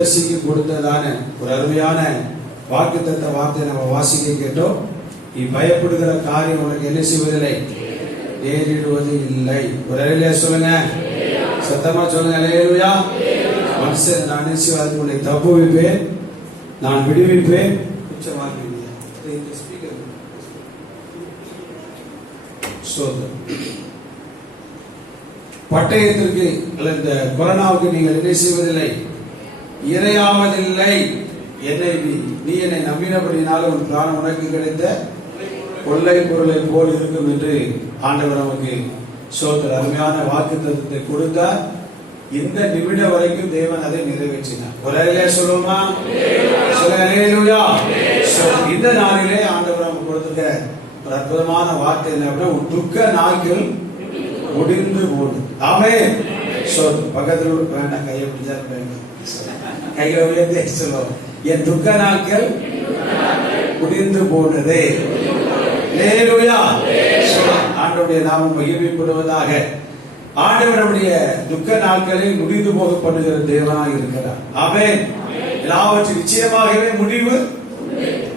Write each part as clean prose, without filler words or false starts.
கொடுத்ததான ஒரு அருமையான வாக்குத்தத்த வார்த்தை நம்ம வாசிக்க கேட்டோம். நீ பயப்படுகிற காரியம் உனக்கு என்ன செய்வதில்லை, நேரிடுவது இல்லை. ஒரு அலையில சொல்லுங்க, சத்தமா சொல்லுங்க, அல்லேலூயா. மனுஷன் நான் நிச்சயவாதத்துக்கு உன்னை தப்புவிப்பேன், நான் விடுவிப்பேன். பட்டயத்திற்கு அல்லது இந்த கொரோனாவுக்கு நீங்கள் என்ன செய்வதில்லை, இரையாவதில்லை. என்னை நீ என்னை நம்பினபடினால உன் பிராணம் உனக்கு கிடைத்த கொள்ளை பொருளை போல் இருக்கும் என்று ஆண்டவர் நமக்கு சோதர் அருமையான வாக்குத்தத்தத்தை கொடுத்தார். இந்த நிமிடம் வரைக்கும் தேவன் அதை நிறைவேற்றினார். ஒரே சொல்லுமா, அல்லேலூயா. இந்த நாளிலே ஆண்டவர் நமக்கு கொடுத்திருக்கிற ஒரு அற்புதமான வார்த்தை என்ன அப்படின்னா, உன் துக்க நாட்கள் முடிந்து போடு. ஆமென். பக்கத்தில் வேண்டாம், கையை பிடிச்சா கைகளை உயர்த்தி சொல்லுவோம், என் துக்க நாட்கள் முடிந்து போனது. ஆண்டவருடைய நாமம் மகிமைப்படுவதாக. ஆண்டவர் நம்முடைய துக்க நாட்களை முடிந்து போக பண்ணுகிற தேவனாக இருக்கிறார். ஆமென். எல்லாவற்றும் நிச்சயமாகவே முடிவு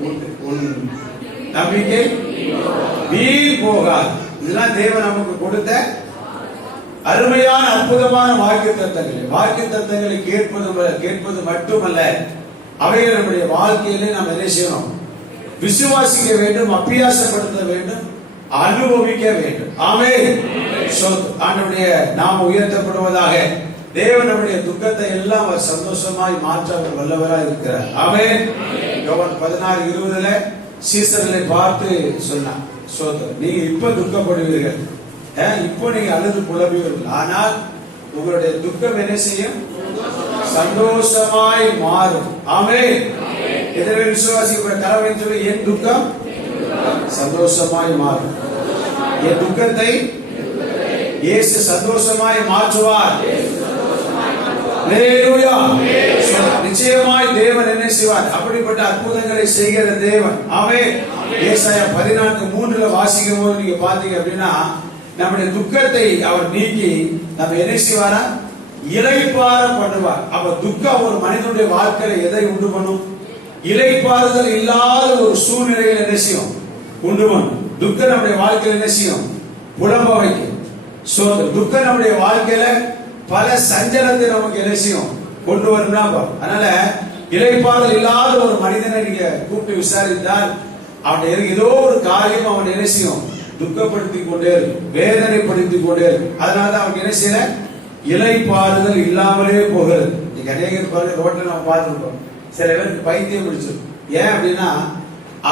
உண்டு. நம்பிக்கை வீண் போகாது. இதெல்லாம் தேவன் நமக்கு கொடுத்த அருமையான அற்புதமான வாக்குத்தத்தங்களை கேட்பது மட்டுமல்ல, அவைகள் நம்முடைய வாழ்க்கையிலே நாம் என்ன செய்யணும், விசுவாசிக்க வேண்டும், அபியாசப்படுத்த வேண்டும், அனுபவிக்க வேண்டும். ஆமென். ஆண்டவருடைய நாம உயர்த்தப்படுவதாக. தேவன் நம்முடைய துக்கத்தை எல்லாம் அவர் சந்தோஷமாய் மாற்ற அவர் வல்லவராய் இருக்கிறார். ஆமென். யோவான் 16:20 சீசர்களை பார்த்து சொன்னார், நீங்க இப்ப துக்கப்படுவீர்கள், இப்போ நீங்க அழுது புலம்புவீர்கள், ஆனால் உங்களுடைய துக்கம் என்ன செய்யும், சந்தோஷமாய் மாறும். ஆமென். எதிரே விசுவாசிக்கிற கரவை சொல்லி, என் துக்கம் சந்தோஷமாய் மாறும். என் துக்கத்தை இயேசு சந்தோஷமாய் மாற்றுவார். அல்லேலூயா. நிச்சயமாய் தேவன் என்ன செய்வார், அப்படிப்பட்ட அற்புதங்களை செய்கிற தேவன். ஆமென். ஏசாயா 14:3 வாசிக்கும் போது நீங்க பாத்தீங்க அப்படின்னா, நம்முடைய துக்கத்தை அவர் நீக்கி நம்ம என்ன செய்வாரா, இளைப்பாற பண்ணுவார். அப்ப துக்கம் ஒரு மனிதனுடைய வாழ்க்கையில எதை உண்டு பண்ணும், இளைப்பாறுதல் இல்லாத ஒரு சூழ்நிலையில் என்ன செய்யும், உண்டு பண்ணும். துக்கம் நம்முடைய வாழ்க்கையில என்ன செய்யும், புலம்ப வைக்கும். துக்கம் நம்முடைய வாழ்க்கையில பல சஞ்சலத்தை நமக்கு என்ன செய்யும், கொண்டு வரணும். அதனால இளைப்பாறுதல் இல்லாத ஒரு மனிதனை நீங்க கூப்பிட்டு விசாரித்தால், அவன் ஏதோ ஒரு காரியம் அவன் என்ன செய்யும், துக்கப்படுத்தி கொண்டே இருக்கும், வேதனைப்படுத்திக் கொண்டே இருக்கும். அதனாலதான் அவனுக்கு என்ன செய்யல, இளைப்பாறுதல் இல்லாமலே போகிறது. நீங்க அநேகர் பாருங்க, ரோட்டை நம்ம பார்த்துருக்கோம், சில பேருக்கு பைத்தியம் பிடிச்சிருக்கும். ஏன் அப்படின்னா,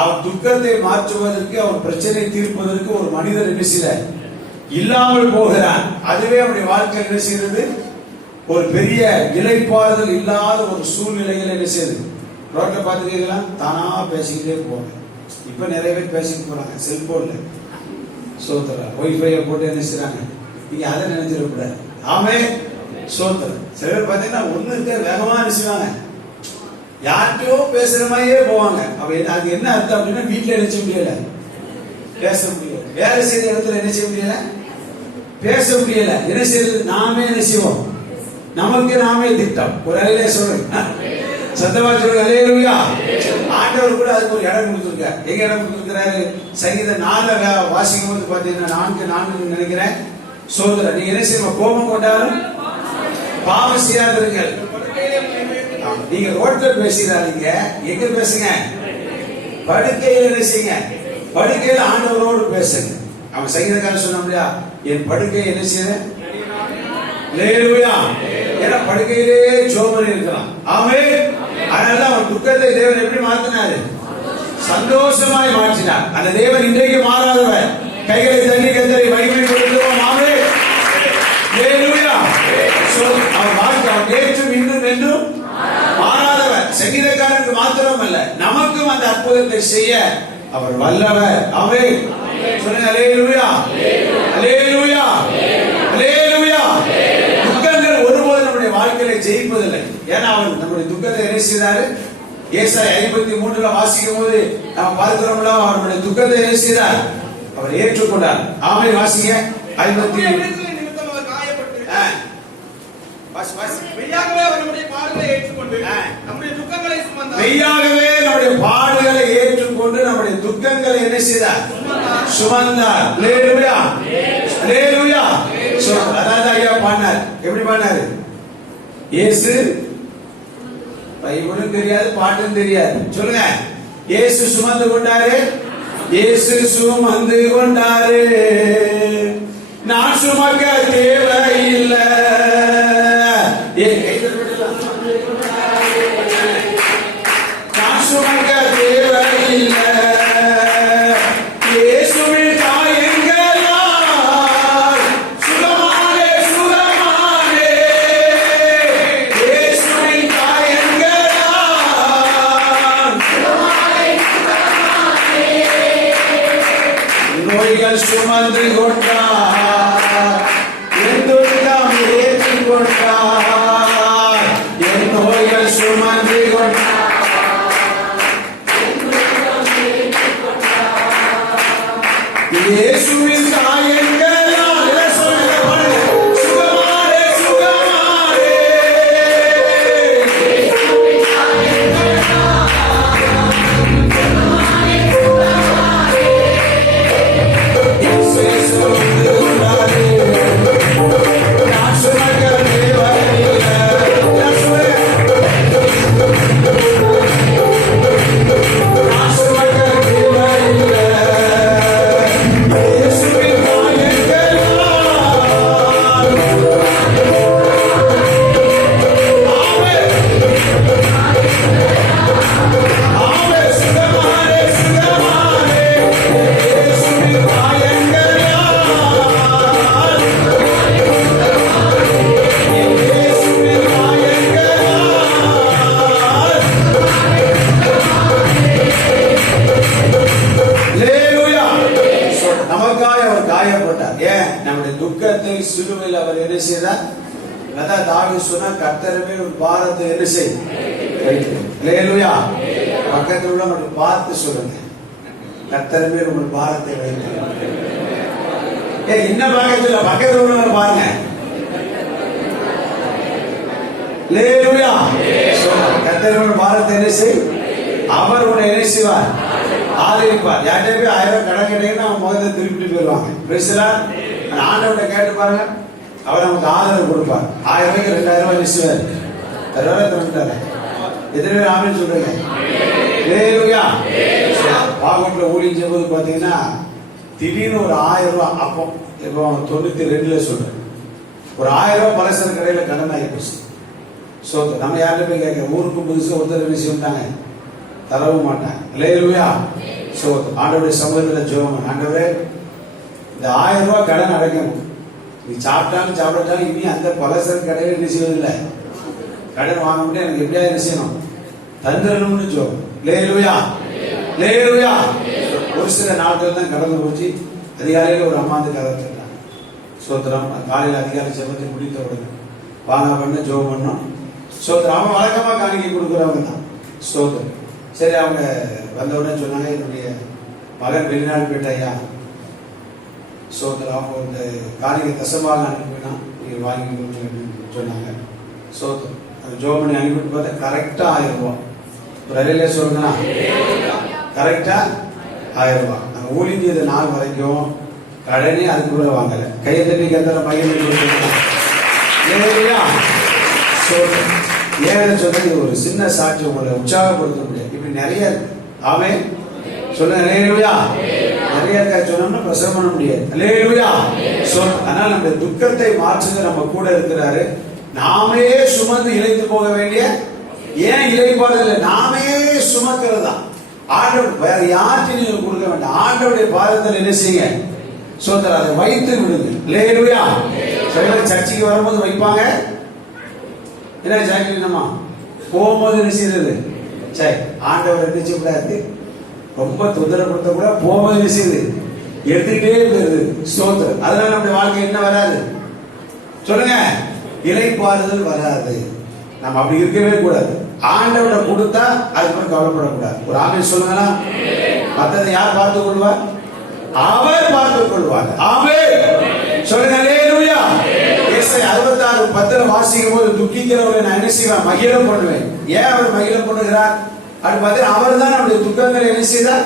அவன் துக்கத்தை மாற்றுவதற்கு, அவன் பிரச்சனை தீர்ப்பதற்கு ஒரு மனிதன் என்ன செய்யல, இல்லாமல் போகிறான். அதுவே அவனுடைய வாழ்க்கை என்ன செய்யறது, ஒரு பெரிய இளைப்பாறுதல் இல்லாத ஒரு சூழ்நிலைகள் என்ன செய்யுது. ரோட்டை பார்த்துட்டீங்களா, தானா பேசிக்கிட்டே போவாங்க. இப்ப நிறைய பேர் பேசிட்டு போறாங்க செல்போன்ல, ஒய்ஃபை போட்டு என்ன செய்றாங்க, நீங்க அதை நினைச்சிடக்கூடாது. ஆமே சோத்திரம். சில பேர் பார்த்தீங்கன்னா ஒண்ணுக்கு வேகமா நினைச்சுவாங்க, யார்கிட்டயோ பேசுற மாதிரியே போவாங்க. அது என்ன அர்த்தம் அப்படின்னா, வீட்டுல நினைச்ச முடியல, பேச முடியல, வேலை செய்த இடத்துல என்ன செய்ய முடியல, பேச முடியல. என்ன செய்யறது, நாமே என்ன செய்வோம், நமக்கு நாமே திட்டம். ஒரு அலையிலே சொல்றேன், சத்தமா சொல்லுங்க, அல்லேலூயா. ஆண்டவர் கூட அதுக்கு ஒரு இடம் கொடுத்திருக்காரு. எங்க இடம் கொடுத்திருக்கிறாரு, சங்கீதம் 4 வாசிக்கும் போது பாத்தீங்கன்னா 4:4 நினைக்கிறேன். சோதரர், நீங்க என்ன செய்யணும், கோபம் கொண்டாலும் பாவம் செய்யாதீர்கள். நீங்க ரோட்ல பேசுறாதீங்க, எங்க பேசுங்க, படுக்கையில என்ன செய்யுங்க, படுக்கையில ஆண்டவரோடு பேசுங்க. அவன் சங்கீதக்காரன் சொன்ன முடியா, என் படுக்கை என்ன செய்யறேன், அல்லேலூயா. ஏன்னா படுக்கையிலே ஜோமன் இருக்கலாம். ஆமென். அதனால அவன் துக்கத்தை தேவன் எப்படி மாற்றினாரு, சந்தோஷமாய் மாற்றினார். அந்த தேவன் இன்றைக்கு மாறாதவர். கைகளை தள்ளி கத்தரை மகிமைப்படுத்துவோம். ஆமென். அல்லேலூயா. அவன் வாழ்க்கை, அவன் நேற்றும் இன்றும் என்றும் மாறாதவர். சங்கீதக்காரனுக்கு மாத்திரம் அல்ல, நமக்கும் அந்த அற்புதத்தை செய்ய அவர் வல்லவர். ஆமென். சொல்லுங்க, அல்லேலூயா, அல்லேலூயா, அல்லேலூயா. துக்கங்கள் ஒருபோது நம்முடைய வாழ்க்கையில ஜெயிப்பதில்லை. ஏன்னா அவர் நம்முடைய துக்கத்தை என்ன செய்தாரு, ஏசாயா 53 வாசிக்கும் போது நாம் பார்க்கிறோம்ல, அவருடைய துக்கத்தை என்ன செய்தார், அவர் ஏற்றுக்கொண்டார். ஆமென். வாசிங்க 50 மெய்யாகவே அவர் நம்முடைய பாடுகளை ஏற்றுக்கொண்டார். ஏற்றுக்கொண்டு நம்முடைய துக்கங்களை சுமந்தார். மெய்யாகவே நம்முடைய பாடுகளை ஏற்றுக்கொண்டு நம்முடைய துக்கங்களை என்ன செய்தார்? சுமந்தார். அல்லேலூயா, அல்லேலூயா. அதாவது ஐயா பாடினார். எப்படி பாடினாரு? இயேசு பைபிளும் தெரியாது, பாட்டும் தெரியாது. சொல்லுங்க. இயேசு சுமந்து கொண்டாரு, இயேசு சுமந்து கொண்டாரு, நான் சுமக்க தேவையில்லை. நான் சுமக்க தேவையில்லை. இயேசுவின் காயங்களால் சுகமானே, சுகமானே. இயேசுவின் காயங்களால் நோய்கள் சுமந்து கொண்டார், என் துக்கம் ஏற்றிக் கொண்டார், என் நோய்கள் சுமந்து கொண்டார். இயேசுவின் காயங்களால் என்ன சொல்லுங்க பாருங்க, சுகமானே, சுகமானே. இயேசு சுமந்து கொண்டாரு, நான் சுமக்க தேவையில்லை. நான் சுமக்க தேவையில்லை. இயேசுவின் காயங்களால் ஆமே, சுகமானே, சுகமானே. இயேசுவின் காயங்களால், இயேசுவின் காயங்களால். அல்லேலூயா. நமக்காக அவர் காயப்பட்டார். ஏன்? நம்முடைய துக்கத்தை சிலுவையில் அவர் என்ன செய்தார்? அதான் தாவீது சொன்னா, கர்த்தர் மேல் ஒரு பாரத்தை என்ன செய் வைத்து. அல்லேலூயா. பக்கத்தில் உள்ளவங்களை பார்த்து சொல்லுங்க, கர்த்தர் மேல் உங்கள் பாரத்தை வைத்து. என்ன பக்கத்துல? பக்கத்தில் உள்ளவங்க பாருங்க. அல்லேலூயா. கர்த்தர் மேல் பாரத்தை என்ன செய், அவர் உன்னை என்ன செய்வார்? ஆதரிப்பார். யார்கிட்ட போய் 1000 கடன் கேட்டீங்கன்னா அவன் முகத்தை திருப்பிட்டு போயிடுவாங்க. ஆண்டவனை கேட்டு பாருங்க, அவர் நமக்கு ஆதரவு கொடுப்பார். 1000 ரூபாய்க்கு 2000 ரூபாய் நிச்சயம் தருவாரு. எத்தனை பேர் ஆமென் சொல்றீங்க? அல்லேலூயா. பாகம்ல ஊழியம் செய்யும்போது பாத்தீங்கன்னா திடீர்னு ஒரு 1000 ரூபாய், அப்போ இப்போ 92ல சொல்றேன், ஒரு 1000 ரூபாய் பலசர கடையில கடன் ஆகி போச்சு. நம்ம யார்கிட்ட போய் கேட்க, ஊருக்கு புதுசு ஒருத்தர் விஷயம்ட்டாங்க, தரவும் மாட்டாங்க. அல்லேலூயா. ஆண்டவருடைய சமூகத்தில் ஜெபம், ஆண்டவரே இந்த 1000 ரூபாய் கடன் அடைக்கணும். நீ சாப்பிட்டாலும் சாப்பிட்டாலும் இனி அந்த பலசர கடையில என்ன செய்வதில்லை, கடன் வாங்க முடியாது. எனக்கு எப்படியா என்ன செய்யணும், தந்துடணும்னு ஜெபம். அல்லேலூயா, அல்லேலூயா. ஒரு சில நாட்கள் தான் கடந்து போச்சு. அதிகாலையில் ஒரு அம்மா வந்து கதை தட்டாங்க. சோத்திரம். காலையில் அதிகாலை ஜெபத்தை முடித்த உடனே வாங்க பண்ண ஜெபம் பண்ணோம். சோத்திரம். அவங்க வழக்கமாக காணிக்கை கொடுக்குறவங்க தான். சோத்திரம். சரி, அவங்க வந்த உடனே சொன்னாங்க, என்னுடைய மகன் வெளிநாடு போயிட்டாயா. சோத்திரம். அவங்க இந்த காணிக்கை தசமாக அனுப்பினா நீங்கள் வாங்கி கொடுங்க சொன்னாங்க. சோத்திரம். அந்த ஜெபம் பண்ணி அனுப்பிட்டு பார்த்தா கரெக்டா 1000 ரூபாய். ஒரு அறையில சொல்லுங்க, கரெக்டா 1000 ரூபாய். நாங்கள் ஊழியது நாள் வரைக்கும் கடனே அதுக்குள்ள வாங்கல. கையை தட்டி கந்தர பையன் ஏன் சொன்னது ஒரு சின்ன சாட்சி உங்களை உற்சாகப்படுத்த முடியாது. இப்படி நிறைய ஆமே சொல்லுங்க. அல்லேலூயா. நிறைய சொன்னோம்னா பிரசவம் பண்ண முடியாது. அல்லேலூயா. அதனால நம்ம துக்கத்தை மாற்றுங்க, நம்ம கூட இருக்கிறாரு. நாமே சுமந்து இழைத்து போக வேண்டிய, ஏன் இழைப்பாடு இல்லை, நாமே சுமக்கிறதா. ஆண்டவர் வேற யார்ட்டையும் நீங்க கொடுக்க வேண்டாம். ஆண்டவருடைய பாதத்தில் என்ன செய்யுங்க, சோதர அதை வைத்து விடுங்க. அல்லேலூயா. சர்ச்சைக்கு வரும்போது வைப்பாங்க. என்ன சாக்கிரமா போகும்போது என்ன செய்யறது, சரி ஆண்டவர் என்ன செய்யக்கூடாது, ரொம்ப தொந்தரப்படுத்த கூட போகும்போது என்ன செய்யுது, எடுத்துக்கிட்டே போயிருது. ஸ்தோத்திரம். அதனால நம்முடைய வாழ்க்கை என்ன வராது சொல்லுங்க, இளைப்பாறுதல் வராது. நம்ம அப்படி இருக்கவே கூடாது. ஆண்டவரை கொடுத்தா அதுக்கு கவலைப்படக்கூடாது. ஒரு ஆமென் சொல்லுங்களா. மற்றதை யார் பார்த்துக் கொள்வார், அவர் பார்த்துக் கொள்வார். ஆமென் சொல்லுங்க. அல்லேலூயா. ஏசாயா 66:10 வாசிக்கும் போது துக்கிக்கிறவர்களை நான் என்ன செய்வேன்? மகிழ பண்ணுவேன். ஏன் அவர் மகிழ பண்ணுகிறார்? அது பார்த்து அவர் தான் நம்முடைய துக்கங்களை என்ன செய்தார்?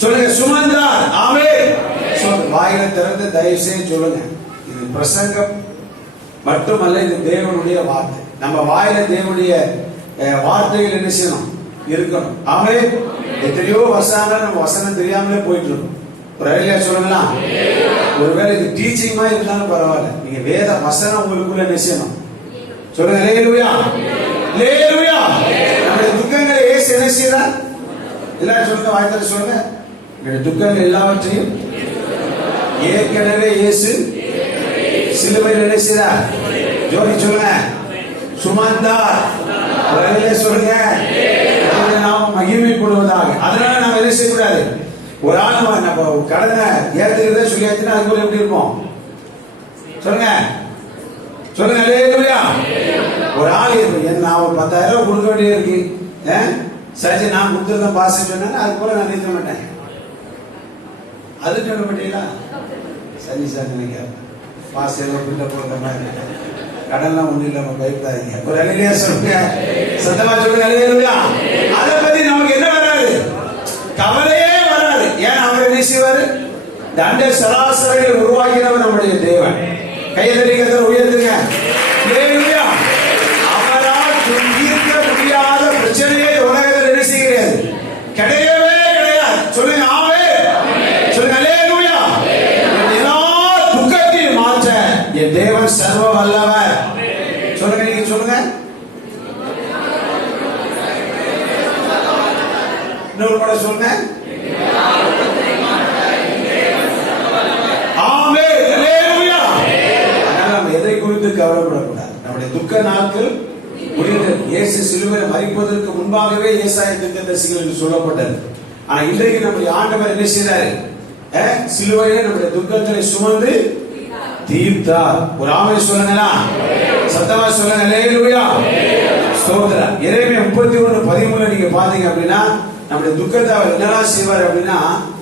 சொல்லுங்க, சுமந்தார். ஆமென். வாயில திறந்து தயவு செய்து சொல்லுங்க, இது பிரசங்கம் மட்டுமல்ல, இது தேவனுடைய வார்த்தை. நம்ம வாயில தேவனுடைய வார்த்தைகள் என்ன செய்யணும்? இருக்கணும். ஆமென். எத்தனையோ வருஷங்களா நம்ம வசனம் தெரியாமலே போயிட்டு இருக்கோம். ஒரு ஐடியா சொல்லலாம். ஒருவேளை இது டீச்சிங் மாதிரி இருந்தாலும் பரவாயில்ல, நீங்க வேத வசனம் உங்களுக்குள்ள என்ன செய்யணும்? சொல்லுங்க, அல்லேலூயா, அல்லேலூயா. நம்முடைய துக்கங்களை இயேசு என்ன செய்தார்? எல்லாரும் சொல்லுங்க, வாய்த்தால சொல்லுங்க, நம்முடைய துக்கங்கள் எல்லாவற்றையும் ஏற்கனவே இயேசு சிலுவையில் என்ன செய்தார்? ஜோடி சொல்லுங்க, சுமந்தார். சொல்லுங்க, நாம் மகிமைப்படுவதாக. அதனால நாம் எதை செய்யக்கூடாது? ஒரு ஆள் நம்ம கடனை ஏற்றுக்கிறத சொல்லியாச்சுன்னா அது போல எப்படி இருக்கும்? சொல்லுங்க, சொல்லுங்க, அல்லேலூயா. ஒரு ஆள் நான் ஒரு 10,000 ரூபாய் கொடுக்க வேண்டியது இருக்கு, சரி நான் கொடுத்துருந்தேன் பாஸ் சொன்னாங்க, அது போல நான் நிறுத்த மாட்டேன். அது சொல்ல மாட்டீங்களா? சரி சார், நீங்க பாஸ் ஏதோ பில்ல போடுற மாதிரி கடன்லாம் ஒண்ணு இல்லாம பயப்படாதீங்க. ஒரு அல்லேலூயா சொல்லுங்க, சத்தமா சொல்லுங்க, அல்லேலூயா. அதை பத்தி நமக்கு என்ன வராது? கவலையே வராது. ஏன் அவர் என்ன செய்வாரு? தண்ட சராசரிகளை உருவாக்கினவர் நம்முடைய தேவன். கையெழுத்து உயர்த்துங்க, அல்லேலூயா. அவரால் தீர்க்க முடியாத பிரச்சனையை உலகத்தில் என்ன செய்கிறது? கிடையவே கிடையாது. சொல்லுங்க, ஆமென். சொல்லுங்க, அல்லேலூயா. எல்லா துக்கத்தையும் மாற்ற என் தேவன் சர்வ வல்லவர். சொல்லுங்க, நீங்க சொல்லுங்க, இன்னொரு படம் சொல்லுங்க, ஆமென், அல்லேலூயா. அதனால நம்ம எதை குறித்து கவலைப்படக்கூடாது. நம்முடைய துக்க நாட்கள் முடிந்தது. இயேசு சிலுவையில் மரிப்பதற்கு முன்பாகவே ஏசாயா தீர்க்கதரிசிகள் என்று சொல்லப்பட்டது. ஆனா இன்றைக்கு நம்முடைய ஆண்டவர் என்ன செய்தார்? சிலுவையிலே நம்முடைய துக்கத்தை சுமந்து தீர்த்தார். ஒரு ஆமென் சொல்லுங்களா, சத்தமா சொல்லுங்க, அல்லேலூயா, ஸ்தோத்திரம். எரேமியா 31:13 நீங்க பாத்தீங்க அப்படின்னா நம்முடைய துக்கத்தை அவர் என்னெல்லாம் செய்வார் அப்படின்னா,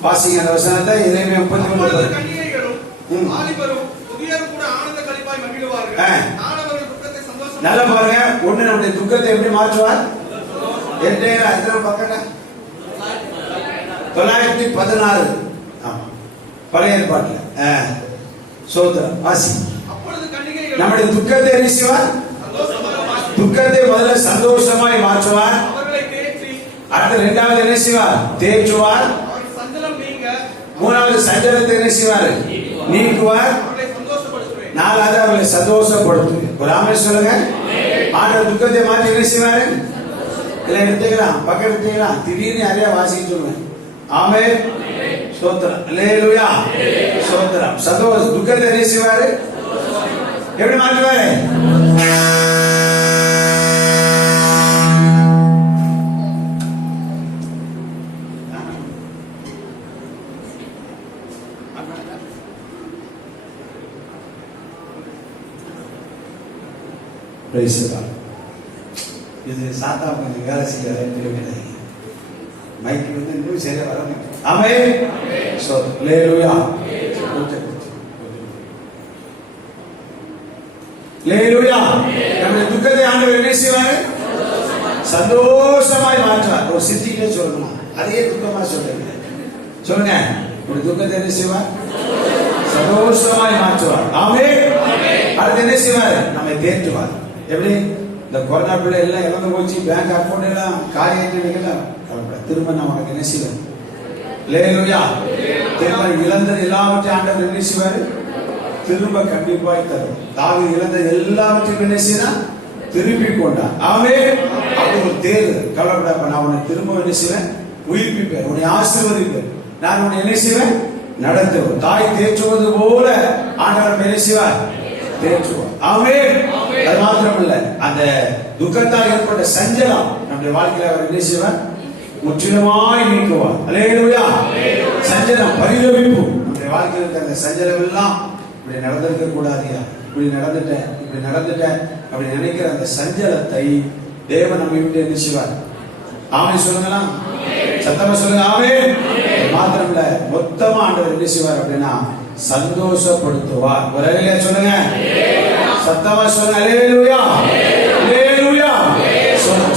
வாசிங்க அந்த வசனத்தை. எரேமியா 31:13. கன்னிகைகளும் வாலிபரும் புதியரும் கூட ஆனந்த களிப்பாய் மகிழுவார்கள். நான் அவர்கள் துக்கத்தை சந்தோஷம். நல்லா பாருங்க, ஒண்ணு நம்முடைய துக்கத்தை எப்படி மாற்றுவார்? எத்தனை பக்கம்? 916. ஆமா, பழைய ஏற்பாட்டுல. சோதரம் வாசி. அப்பொழுது கன்னிகைகள் நம்முடைய துக்கத்தை என்ன செய்வார்? துக்கத்தை முதல்ல சந்தோஷமாய் மாற்றுவார். அவர்களை தேற்றி, அடுத்து இரண்டாவது என்ன செய்வார்? தேற்றுவார். அவர்கள் சஞ்சலம் நீங்க, மூணாவது சஞ்சலத்தை என்ன செய்வார்? நீக்குவார். அவர்களை சந்தோஷப்படுத்துவேன். நாலாவது அவர்களை சந்தோஷப்படுத்துவேன். ஒரு ஆமென் சொல்லுங்க. ஆண்டவர் துக்கத்தை மாற்றி என்ன செய்வாரு? இல்ல எடுத்துக்கலாம், பக்கம் எடுத்துக்கலாம். திடீர்னு யாரையா வாசிக்க சொல்லுவேன். ஆமென், ஸ்தோத்திரம், அல்லேலூயா, ஸ்தோத்திரம். சந்தோஷம் துக்கத்தை என்ன செய்வாரு? எப்படி மாற்றுவாரு? இது சாத்தா கொஞ்சம் வேலை செய்ய மைக்கு வந்து இன்னும் சரியா வர மாட்டேன். ஆமென், அல்லேலூயா, அல்லேலூயா. நம்முடைய துக்கத்தை ஆண்டவர் என்ன செய்வார்? சந்தோஷமாய் மாற்றுவார். ஒரு சித்தியிலே சொல்லணும், அதையே துக்கமா சொல்லுங்க. சொல்லுங்க, ஒரு துக்கத்தை என்ன செய்வார்? சந்தோஷமாய் மாற்றுவார். ஆமென். அடுத்து என்ன செய்வார்? நம்மை தேற்றுவார். எப்படி? இந்த கொரோனா பிள்ளை எல்லாம் இறந்து போச்சு, பேங்க் அக்கௌண்ட் எல்லாம் காரியம் திரும்ப நான் உனக்கு என்ன செய்வேன்? அல்லேலூயா. திரும்ப இழந்தது எல்லாவற்றையும் ஆண்டவர் என்ன செய்வார்? திரும்ப கண்டிப்பாய் தரும். தாவீது இழந்தது எல்லாவற்றையும் என்ன செய்யலாம்? திருப்பி கொண்டார். ஆமென். அப்படி ஒரு தேர்வு. கவலைப்படாம நான் உன்னை திரும்ப என்ன செய்வேன்? உயிர்ப்பிப்பேன், உன்னை ஆசீர்வதிப்பேன், நான் உன்னை என்ன செய்வேன்? நடத்துவேன். தாய் தேற்றுவது போல ஆண்டவர் என்ன செய்வார்? தேற்றுவார். ஆமென். அது மாத்திரமல்ல, அந்த துக்கத்தால் ஏற்பட்ட சஞ்சலம் நம்முடைய வாழ்க்கையில அவர் என்ன செய்வார்? முற்றிலுமாய் நீக்குவார். அல்லேலூயா. சஞ்சலம், பரிதவிப்பு நம்முடைய வாழ்க்கையில் இருக்க அந்த சஞ்சலம் எல்லாம் இப்படி நடந்திருக்க கூடாதியா, இப்படி நடந்துட்டேன் அப்படி நினைக்கிற அந்த சஞ்சலத்தை தேவன் நம்மை விட்டு என்ன செய்வார்? ஆமென் சொல்லுங்களா, சத்தமா சொல்லுங்க. ஆமென். மாத்திரமல்ல, மொத்தமா ஆண்டவர் என்ன செய்வார் அப்படின்னா சந்தோஷப்படுத்துவார். ஒரு அல்லேலூயா சொல்லுங்க. சத்தமா சொல்லுங்க. அல்லேலூயா, அல்லேலூயா.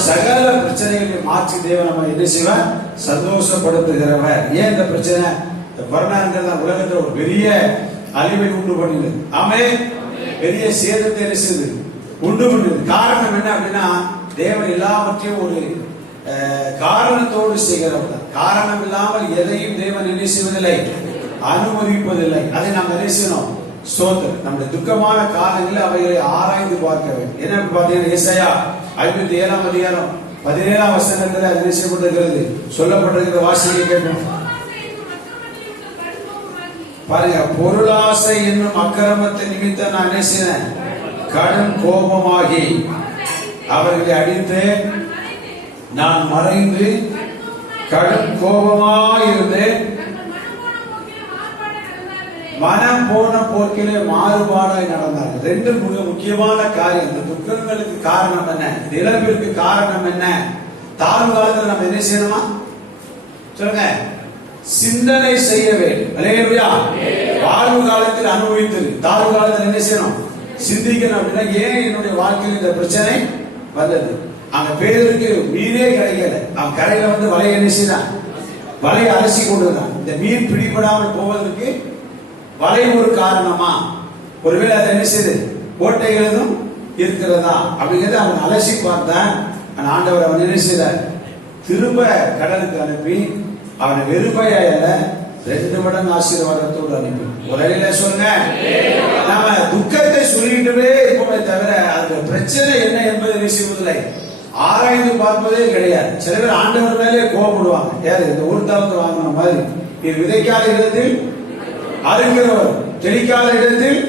சகல பிரச்சனைகளை மாற்றி தேவன் நம்ம என்ன செய்வார்? சந்தோஷப்படுத்துகிறவர். ஏன் இந்த பிரச்சனை? கொரோனாங்கிறது உலகத்துல ஒரு பெரிய அழிவை உண்டு பண்ணுது. ஆமென். பெரிய சேதத்தை என்ன செய்யுது? உண்டு பண்ணுது. காரணம் என்ன அப்படின்னா, தேவன் எல்லாவற்றையும் ஒரு காரணத்தோடு செய்கிறவர். காரணம் இல்லாமல் எதையும் தேவன் என்ன செய்வதில்லை, அனுமதிப்பதில்லை. அதை நாம் என்ன செய்யணும்? ஸ்தோத்திரம். நம்முடைய துக்கமான காலங்களில் அவைகளை ஆராய்ந்து பார்க்க வேண்டும். என்ன பார்த்தீங்கன்னா, ஏசாயா 57 அதிகாரம் 17 வசனத்தில் அது செய்யப்பட்டிருக்கிறது, சொல்லப்பட்டிருக்கிற வாசியை கேட்கணும் பாருங்க. பொருளாசை என்னும் அக்கிரமத்தை நிமித்தம் நான் என்ன செய்தேன்? கடும் கோபமாகி அவர்களை அடித்து நான் மறைந்து கடும் கோபமாயிருந்து மனம் போன போக்கிலே மாறுபாடாய் நடந்தார்கள். ரெண்டு மிக முக்கியமான காரியம். இந்த துக்கங்களுக்கு காரணம் என்ன? இழப்பிற்கு காரணம் என்ன? தாழ்வு காலத்தில் நம்ம என்ன செய்யணுமா சொல்லுங்க? சிந்தனை செய்ய வேண்டும். அல்லேலூயா. வாழ்வு காலத்தில் அனுபவித்தது, தாழ்வு காலத்தில் என்ன செய்யணும்? சிந்திக்கணும். அப்படின்னா ஏன் என்னுடைய வாழ்க்கையில் இந்த பிரச்சனை வந்தது? அங்க பேருக்கு மீனே கிடைக்கல. அவன் கரையில வந்து வலையை என்ன செய்தான்? வலையை அலசி கொண்டுதான். இந்த மீன் பிடிபடாமல் போவதற்கு வலை ஒரு காரணமா? ஒருவேளை அதை என்ன செய்து கோட்டைகளும் இருக்கிறதா அப்படிங்கிறத அவன் அலசி பார்த்தான். ஆண்டவர் அவன் என்ன செய்தார்? திரும்ப கடலுக்கு அனுப்பி அவனை வெறுமையால 2 மடங்கு ஆசீர்வாதத்தோடு அனுப்பி. ஒரு சொல்லுங்க. நாம துக்கத்தை சொல்லிட்டுவே இருப்போமே தவிர அந்த பிரச்சனை என்ன என்பதை செய்வதில்லை, ஆராய்ந்து பார்ப்பதே கிடையாது. சில பேர் ஆண்டவர் மேலே கோபப்படுவாங்க. யாரு? இந்த ஊர்த்தாவத்தை வாங்கின மாதிரி, நீ விதைக்காத இடத்தில் அறுக்கிறவர், தெளிக்காத இடத்தில்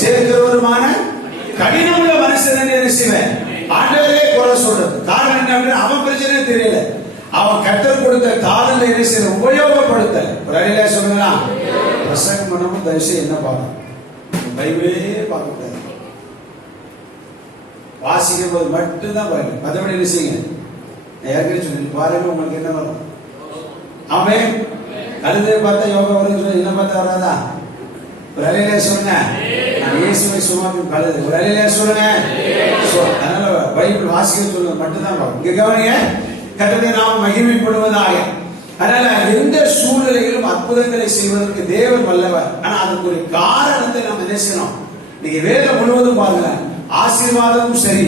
சேர்க்கிறவருமான கடினமுள்ள மனுஷன் என்ன செய்வேன்? ஆண்டவரே குறை சொல்றது. காரணம் என்ன அப்படின்னா, அவன் பிரச்சனை தெரியல, அவன் கர்த்தர் கொடுத்த தாளங்களை என்ன செய்ய உபயோகப்படுத்த. ஒரு அழில சொல்லுங்களா? பிரசங்கம் பண்ணவும் தயவுசெய்து என்ன பார்க்கணும்? பைபிளே பார்க்க வாசிக்கும் போது மட்டும்தான் பாருங்க, மற்றபடி என்ன செய்யுங்க? ஏற்கனவே சொல்லி பாருங்க, உங்களுக்கு என்ன வரும்? ஆமென். கழுதை பார்த்தா யோகா வரும்னு சொல்லி என்ன பார்த்தா வராதா? ஒரு அழில சொல்லுங்க. நான் இயேசுவை சும்மாக்கு கழுது. ஒரு அழில சொல்லுங்க. அதனால பைபிள் வாசிக்க சொல்லுங்க மட்டும்தான் பார்க்கணும். இங்க கவனிங்க. கர்த்தருடைய நாமம் மகிமைப்படுவதாக. அதனால எந்த சூழ்நிலையிலும் அற்புதங்களை செய்வதற்கு தேவன் வல்லவர். ஆனா அதுக்கு ஒரு காரணத்தை நாம் என்ன செய்யணும்? நீங்க வேதம் முழுவதும் பாருங்க, ஆசீர்வாதமும் சரி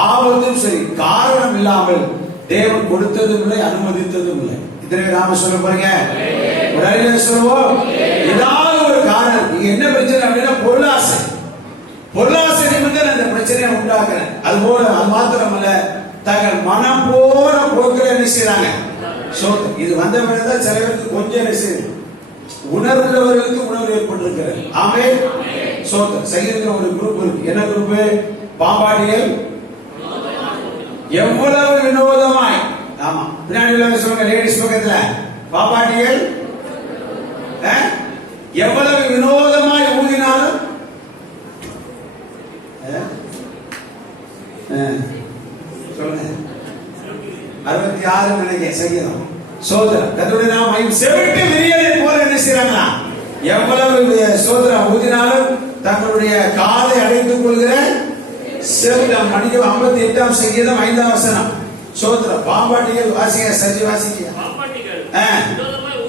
ஆபத்தும் சரி காரணம் இல்லாமல் தேவன் கொடுத்ததும் இல்லை, அனுமதித்ததும் இல்லை. இத்தனை நாம சொல்ல பாருங்க. ஒரு அறிவியலை சொல்லுவோம், ஏதாவது ஒரு காரணம். நீங்க என்ன பிரச்சனை அப்படின்னா பொருளாசை. பொருளாசை நிமித்தம் அந்த பிரச்சனையை உண்டாக்குறேன். அது போல அது மாத்திரமல்ல, தங்கள் மனம் போன போக்கில் என்ன செய்யறாங்க? இது வந்த பிறகுதான் சில பேருக்கு கொஞ்சம் என்ன செய்யுது, உணர்வுள்ளவர்களுக்கு உணர்வு ஏற்பட்டிருக்கிறது. ஆமென். சோதர் சங்கீதத்துல ஒரு குரூப் இருக்கு. என்ன குரூப்? பாம்பாடிகள் எவ்வளவு வினோதமாய். ஆமா, பின்னாடி உள்ள சொல்லுங்க லேடிஸ் பக்கத்துல. பாம்பாடிகள் எவ்வளவு வினோதமாய் ஊதினாலும் சொல்லுங்க 66 நினைக்க சங்கீதம். சோதரம் கர்த்தருடைய நாமம் செவிட்டு விரியலை போல என்ன செய்றாங்களா? எவ்வளவு சோதரம் ஊதினாலும் தங்களுடைய காதை அடைத்துக் கொள்கிற செவிடம். மணிக்கு 58 சங்கீதம் 5 வசனம். சோதரம் பாம்பாட்டிகள் வாசிங்க, சஜி வாசிங்க.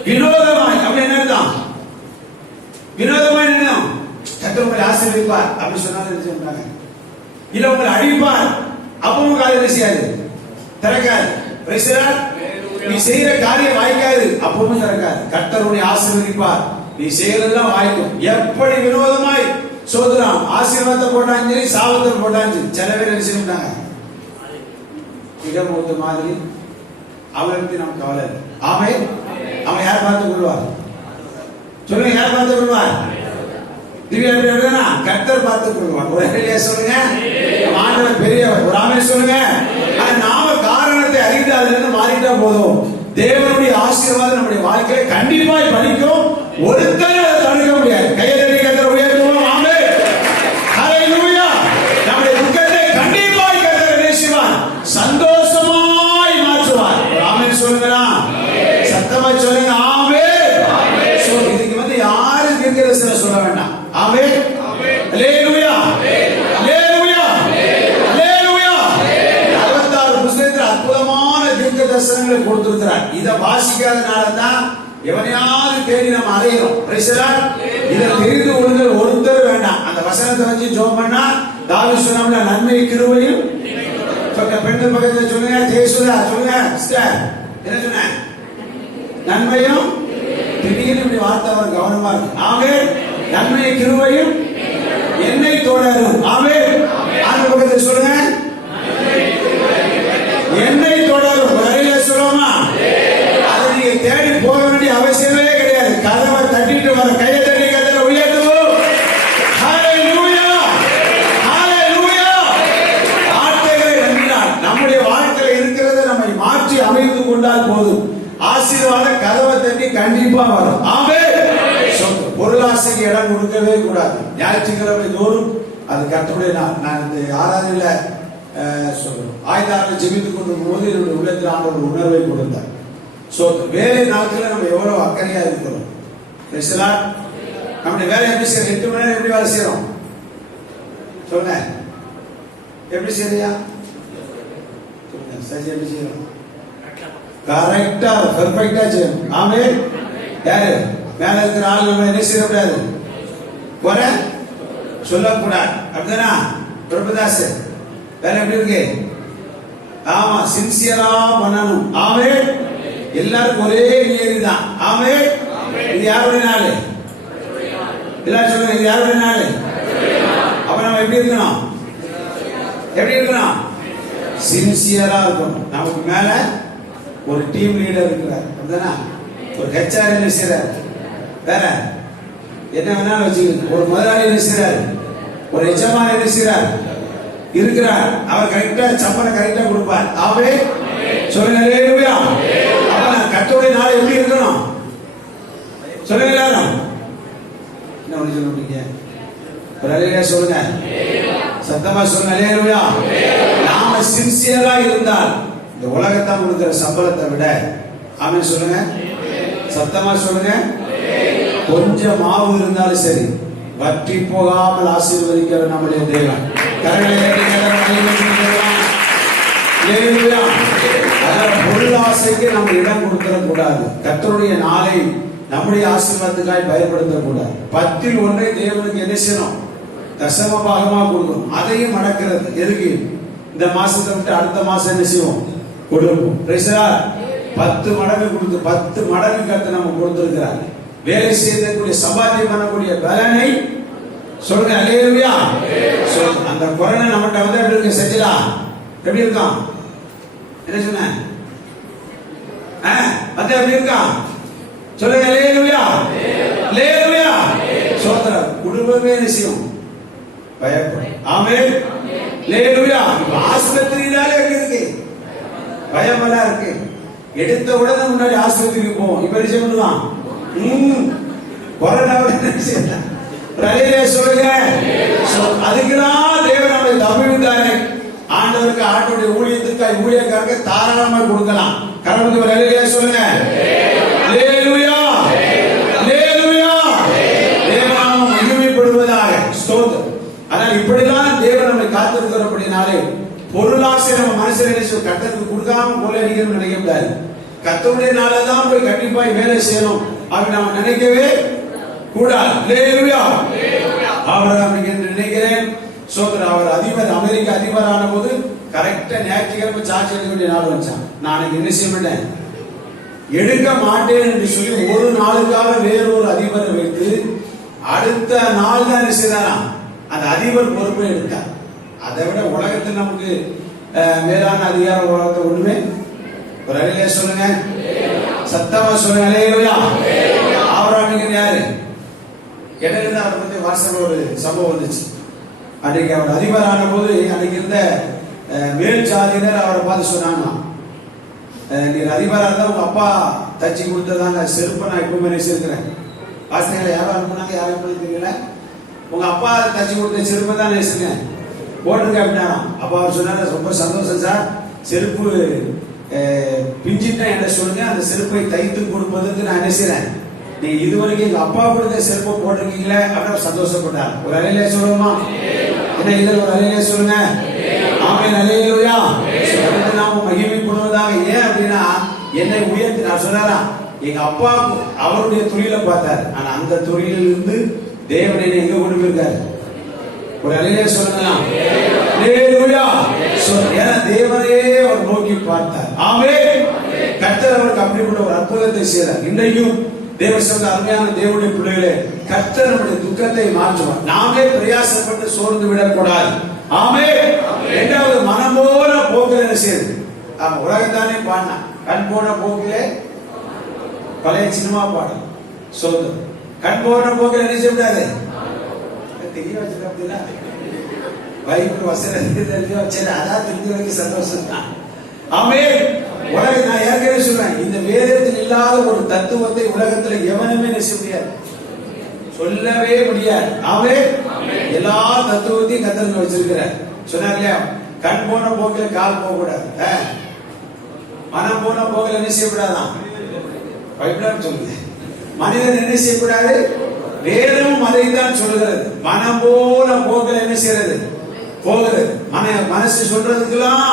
வினோதமாய் அப்படி என்ன அர்த்தம்? வினோதமாய் என்ன? கர்த்தர் உங்களை ஆசீர்வதிப்பார் அப்படி சொன்னாலும் என்ன சொல்றாங்க? இல்ல உங்களை அழிப்பார், அப்பவும் காது என்ன செய்யாது? திறக்காது. நீ செய்யற காரியம் வாய்க்காது, அப்பவும் திறக்காது. கர்த்தர் உன்னை ஆசீர்வதிப்பார், நீ செய்யறதெல்லாம் வாய்க்கும். எப்படி வினோதமாய் சோதரம் ஆசீர்வாதத்தை போட்டாலும் சரி, சாபத்தை போட்டாலும் சரி. சில பேர் என்ன செய்யறாங்க? இடமூத்து மாதிரி அவளை பத்தி நம்ம கவலை. ஆமென். அவன் யார் பார்த்துக் கொள்வார்? சொல்லுங்க, யார் பார்த்துக் கொள்வார்? கர்த்தர் பார்த்துக் கொள்வார். ஒரு ஹல்லேலூயா சொல்லுங்க. ஆண்டவர் பெரியவர். ஒரு ஆமென் சொல்லுங்க. நாம காரணத்தை அறிந்து அதிலிருந்து மாறிட்டா போதும். தேவனுடைய ஆசீர்வாதம் நம்முடைய வாழ்க்கையை கண்டிப்பாய் பலிக்கும். ஒருத்தர் அதை தடுக்க முடியாது. கையை தட்டி கர்த்தர் உயர்த்துவோம். ஆமென். ஹல்லேலூயா. நம்முடைய துக்கத்தை கண்டிப்பாய் கர்த்தர் நேசிப்பார், சந்தோஷமாய் மாற்றுவார். ஆமென் சொல்லுங்களா? சத்தமாய் சொல்லுங்க. ஆமென். இதுக்கு யாரு தீர்க்கதரிசனம் நாட்களை கொடுத்திருக்கிறார். இதை வாசிக்காதனால தான் எவனையாவது தேடி நம்ம அலைகிறோம். இதை தெரிந்து கொள்ளுங்கள், ஒருத்தர் வேண்டாம். அந்த வசனத்தை வச்சு ஜெபம் பண்ணா தாவீது சொன்னாம்ல, நன்மை கிருபையும் பெண்கள் பக்கத்துல சொல்லுங்க, ஜெயசுதா சொல்லுங்க, சிஸ்டர் என்ன சொன்ன, நன்மையும் திடீர்னு இப்படி வார்த்தை அவர் கவனமா இருக்கு. ஆமென். நன்மை கிருபையும் என்னை தொடரும். ஆமென். அந்த பக்கத்துல சொல்லுங்க, என்னை தொடரும். வரையில சொல்லுமா, அதை நீங்க தேடி போக வேண்டிய அவசியமே கிடையாது. கதவை தட்டிட்டு வர, கையை தட்டி கதவை உயர்த்துவோம். ஹalleluya, ஹalleluya. வார்த்தைகளை நம்பினால் நம்முடைய வாழ்க்கையில் இருக்கிறதை நம்மை மாற்றி அமைத்து கொண்டால் போதும். ஆசீர்வாத கதவை தட்டி கண்டிப்பா வரும். ஆமென். பொருளாசைக்கு இடம் கொடுக்கவே கூடாது. ஞாயிற்றுக்கிழமை தோறும் அது கர்த்தருடைய நாள். நான் இந்த ஆராதனையில ஆயுதாரில் ஜெபித்துக் கொண்டிருக்கும் போது என்னுடைய உள்ளத்தில் ஆண்டவர் உணர்வை கொடுத்தார். வேலை நாட்களில் நம்ம எவ்வளவு அக்கறையா இருக்கிறோம். நம்முடைய வேலை எப்படி செய்யறோம்? 8 மணி நேரம் எப்படி வேலை செய்யறோம் சொல்லுங்க, எப்படி செய்யறியா சொல்லுங்க, சரி எப்படி செய்யறோம்? கரெக்டா பெர்ஃபெக்ட்டா செய்யணும். ஆமென். யாரு மேல இருக்கிற ஆள் நம்ம என்ன செய்யக்கூடாது, குறை சொல்லக்கூடாது. அப்படிதானா பிரபுதாஸ்? வேலை எப்படி இருக்கு? ஆமா, சின்சியரா பண்ணணும். ஆமென். எல்லாருக்கும் ஒரே நியதி தான். ஆமென். இது யாருடைய நாள்? எல்லாரும் சொல்லுங்க, இது யாருடைய நாள்? அப்ப நம்ம எப்படி இருக்கணும்? எப்படி இருக்கணும்? சின்சியரா இருக்கணும். நமக்கு மேல ஒரு டீம் லீடர் இருக்கிறார். அப்படிதானா? ஒரு ஹெச்ஆர் என்ன செய்யறார், வேற என்ன வேணாலும் வச்சுக்கணும். ஒரு முதலாளி என்ன செய்யறார், ஒரு எஜமான என்ன செய்யறார் இருக்கிறார். அவர் கரெக்டா சம்பளை கரெக்டா கொடுப்பார். ஆமென். சொல்லுங்க ஹalleluya. அப்ப கர்த்தருடைய நாள் எப்படி இருக்கணும் சொல்லுங்க எல்லாரும். என்ன ஒண்ணு சொல்லுங்க, ஒரு ஹalleluya சொல்லுங்க, சத்தமா சொல்லுங்க ஹalleluya. நாம சின்சியரா இருந்தால் இந்த உலகத்தை கொடுக்கிற சம்பளத்தை விட, ஆமென் சொல்லுங்க, சத்தமா சொல்லுங்க, கொஞ்சம் மாவு இருந்தாலும் சரி வற்றி போகாமல் ஆசீர்வதிக்கிற நம்முடைய தேவன். பொருளாசைக்கு நம்ம இடம் கொடுக்க கூடாது. கர்த்தருடைய நாளை நம்முடைய ஆசீர்வாதத்துக்காய் பயன்படுத்த கூடாது. 10ல் 1 தேவனுக்கு என்ன செய்யணும்? தசம பாகமா கொடுக்கணும். அதையும் மடக்கிறது எதுக்கு? இந்த மாசத்தை விட்டு அடுத்த மாசம் என்ன செய்வோம்? கொடுப்போம். 10 மடங்கு கொடுத்து 10 மடங்கு கர்த்தர் நம்ம கொடுத்திருக்கிறார். வேலை செய்யக்கூடிய சம்பாத்தியம் பண்ணக்கூடிய பலனை சொல்லுங்க ஹalleluya. அந்த கொரோனா நம்மகிட்ட வந்து எப்படி இருக்கு செஞ்சலா? எப்படி இருக்கான்? என்ன சொன்ன? வந்து எப்படி இருக்கான் சொல்லுங்க ஹalleluya. ஹalleluya. சோதர குடும்பமே நிச்சயம் பயப்படும். ஆமென். ஹalleluya. ஆஸ்பத்திரியிலே இருக்கு பயமெல்லாம் இருக்கு. எடுத்த உடனே முன்னாடி ஆஸ்பத்திரிக்கு போவோம். இப்ப என்ன செய்யலாம்? கொரோனாவை செய்யலாம். சொல்லுங்க. அதுக்குதான் தேவன் நம்மை தப்பிவிட்டாரு. ஆண்டவருக்கு ஆண்டோடைய ஊழியத்துக்கு ஊழியக்காரங்க தாராளமா கொடுக்கலாம். கடவுளுக்கு ஒரு ஹalleluya சொல்லுங்க. ஹalleluya. ஹalleluya. தேவநாமம் மகிமைப்படுவதாக. ஸ்தோத்திரம். ஆனால் இப்படிலாம் தேவன் நம்மை காத்திருக்கிறபடினாலே பொருளாசை நம்ம மனசுல நினைச்சு கர்த்தருக்கு கொடுக்காம போல அடிக்கணும்னு நினைக்க கூடாது. கர்த்தருடைய நாளதான் போய் கண்டிப்பாய் வேலை செய்யணும் அப்படி நம்ம நினைக்கவே கூடாது. ஹalleluya. ஆபிரகாம் என்று நினைக்கிறேன். சோதரர் அவர் அதிபர், அமெரிக்க அதிபரான போது கரெக்டா ஞாயிற்றுக்கிழமை சார்ஜ் எடுக்க வேண்டிய நாள் வச்சான். நான் என்ன செய்ய மாட்டேன், எடுக்க மாட்டேன் என்று சொல்லி ஒரு நாளுக்காக வேறொரு அதிபரை வைத்து அடுத்த நாள் தான் என்ன செய்தாராம் அந்த அதிபர் பொறுப்பை எடுத்தார். அதை விட உலகத்தில் நமக்கு மேலான அதிகாரம் உலகத்தை ஒண்ணுமே. ஒரு ஹalleluya சொல்லுங்க, சத்தமா சொல்லுங்க ஹalleluya. ஆபிரகாம் யாரு? இடையில அவரை பத்தி வாட்ஸ்அப்ல ஒரு சம்பவம் வந்துச்சு. அன்றைக்கு அவர் அதிபரான போது அன்னைக்கு இருந்த மேல் ஜாதியினர் அவரை பார்த்து சொன்னாங்க, நீர் அதிபரா இருந்தா உங்க அப்பா தச்சு கொடுத்ததாங்க செருப்பை நான் இப்பவுமே நேசிக்கிறேன். வாசனைகளை யாரும் அனுப்புனாங்க, யாரும் அனுப்புனது தெரியல. உங்க அப்பா தச்சு கொடுத்த செருப்பை தான் நேசிக்கிறேன் போட்டிருக்க அப்படின்னா. அப்ப அவர் சொன்னாரு, ரொம்ப சந்தோஷம் சார், செருப்பு பிஞ்சிட்டா என்ன சொல்லுங்க, அந்த செருப்பை தைத்து கொடுப்பதற்கு நான் நினைக்கிறேன். நீங்க இதுவரைக்கும் எங்க அப்பா கொடுத்த செருப்பை போட்டிருக்கீங்களே அப்படின்னு சந்தோஷப்பட்டார். ஒரு ஹalleluya சொல்லுமா? என்ன இதில் ஒரு ஹalleluya சொல்லுங்க. ஆமென் ஹalleluya. நாம மகிமைப்படுவதாக. ஏன் அப்படின்னா என்னை உயர்த்தி நான் சொன்னாரா எங்க அப்பா அவருடைய தொழிலை பார்த்தார். ஆனா அந்த தொழிலிருந்து தேவன் என்னை எங்க கொண்டு போயிருக்காரு? ஒரு அலையிலே சொல்லலாம். ஏன்னா தேவனே அவர் நோக்கி பார்த்தார். ஆமென். கர்த்தர் அவருக்கு அப்படிப்பட்ட ஒரு அற்புதத்தை செய்தார். இன்றைக்கும் தேவ சொல்ற அருமையான தேவனுடைய பிள்ளைகளே, கர்த்தர் நம்முடைய துக்கத்தை மாற்றுவார். நாமே பிரயாசப்பட்டு சோர்ந்து விடக்கூடாது. ஆமென். இரண்டாவது, மனம் போன போக்கில் என்ன செய்யுது? உலகத்தானே பாடினா கண் போன போக்கிலே பழைய சினிமா பாடல் சொல்றது. கண் போன போக்கில் என்ன செய்யக்கூடாது? தெரிய வச்சிருக்கா பைபிள் வசனம் தெரிஞ்சு வச்சேன். அதான் தெரிஞ்சவங்களுக்கு சந்தோஷம் தான். ஆமென். உலக நான் ஏற்கனவே சொல்றேன், இந்த வேதத்தில் இல்லாத ஒரு தத்துவத்தை உலகத்துல எவனுமே நெச முடியாது, சொல்லவே முடியாது. ஆமென். எல்லா தத்துவத்தையும் கத்தல் வச்சிருக்கிறார். சொன்னார் இல்லையா, கண் போன போக்கில் கால் போக கூடாது, மனம் போன போக்கில் என்ன செய்யக்கூடாதான் பைபிள் சொல்லுது. மனிதன் என்ன செய்யக்கூடாது? வேதமும் அதைத்தான் சொல்லுகிறது. மனம் போன போக்கில் என்ன செய்யறது? போகிறது. மனசு சொல்றதுக்கெல்லாம்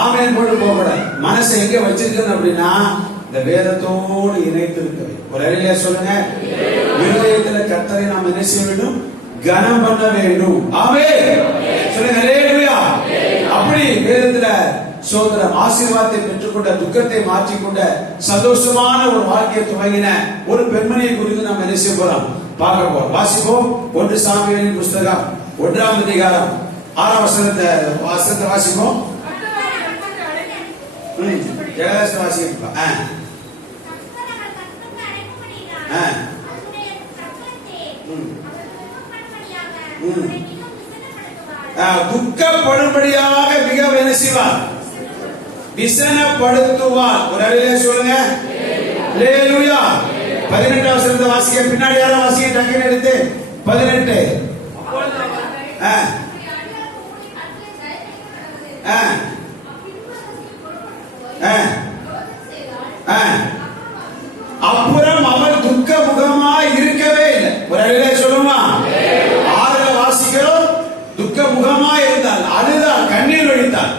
ஆமென் போட்டு போகக்கூடாது. மனசை எங்க வச்சிருக்கணும் அப்படின்னா இந்த வேதத்தோடு இணைத்து இருக்கிறது. ஒரு அறையில சொல்லுங்க, இருதயத்துல கர்த்தரை நாம் என்ன செய்ய வேண்டும்? கனம் பண்ண வேண்டும். ஆமென். சொல்லுங்க ஹல்லேலூயா. அப்படி வேதத்துல சோதரம் ஆசீர்வாதத்தை பெற்றுக்கொண்ட, துக்கத்தை மாற்றிக்கொண்ட, சந்தோஷமான ஒரு வாழ்க்கையை துவங்கின ஒரு பெண்மணியை குறித்து நாம் என்ன செய்ய போறோம்? பார்க்க போறோம். வாசிப்போம். 1 சாமுவேலின் புஸ்தகம் 1ஆம் அதிகாரம் 6ஆம் வசனத்தை வாசிப்போம். வாசிப்போம். துக்கப்படும்படியாக மிக என்ன செய்வார்? விசனப்படுத்துவார். ஒரு அறையிலே சொல்லுங்க ஹல்லேலூயா. 18ஆம் வசனத்தை வாசிக்க. பின்னாடி யாரும் வாசிக்க டக்குன்னு எடுத்து 18. அப்புறம் அவள் துக்க முகமாய் இருக்கவே இல்லை. ஒரு அறையிலே சொல்லுமா? 6ல வாசிக்கிறோம். துக்க முகமாய் இருந்தால், அழுதால், கண்ணீர் வடித்தாள்.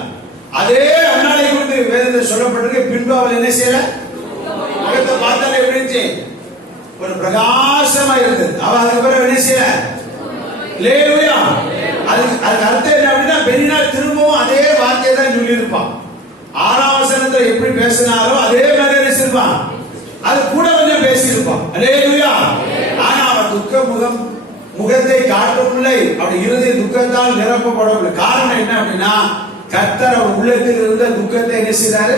அதே அன்னாளை குறித்து வேதத்தில் சொல்லப்பட்டிருக்கு. பின்பு அவள் என்ன செய்யல? முகத்தை பார்த்தாலே எப்படி இருந்துச்சு? ஒரு பிரகாசமா இருந்தது. அவள் அதுக்கப்புறம் என்ன செய்யல? ஹல்லேலூயா. அதுக்கு அர்த்தம் என்ன அப்படின்னா, பெரினாள் திரும்பவும் அதே வார்த்தையை தான் சொல்லி இருப்பான். 6ஆம் வசனத்துல எப்படி பேசினாரோ அதே மாதிரி என்ன செய்வான்? அது கூட கொஞ்சம் பேசியிருப்பான். ஹல்லேலூயா. ஆனா அவன் துக்க முகத்தை காட்டவில்லை. அவருடைய இருதய துக்கத்தால் நிரப்பப்படவில்லை. காரணம் என்ன அப்படின்னா, கர்த்தர் அவர் உள்ளத்தில் இருந்த துக்கத்தை என்ன செய்தாரு?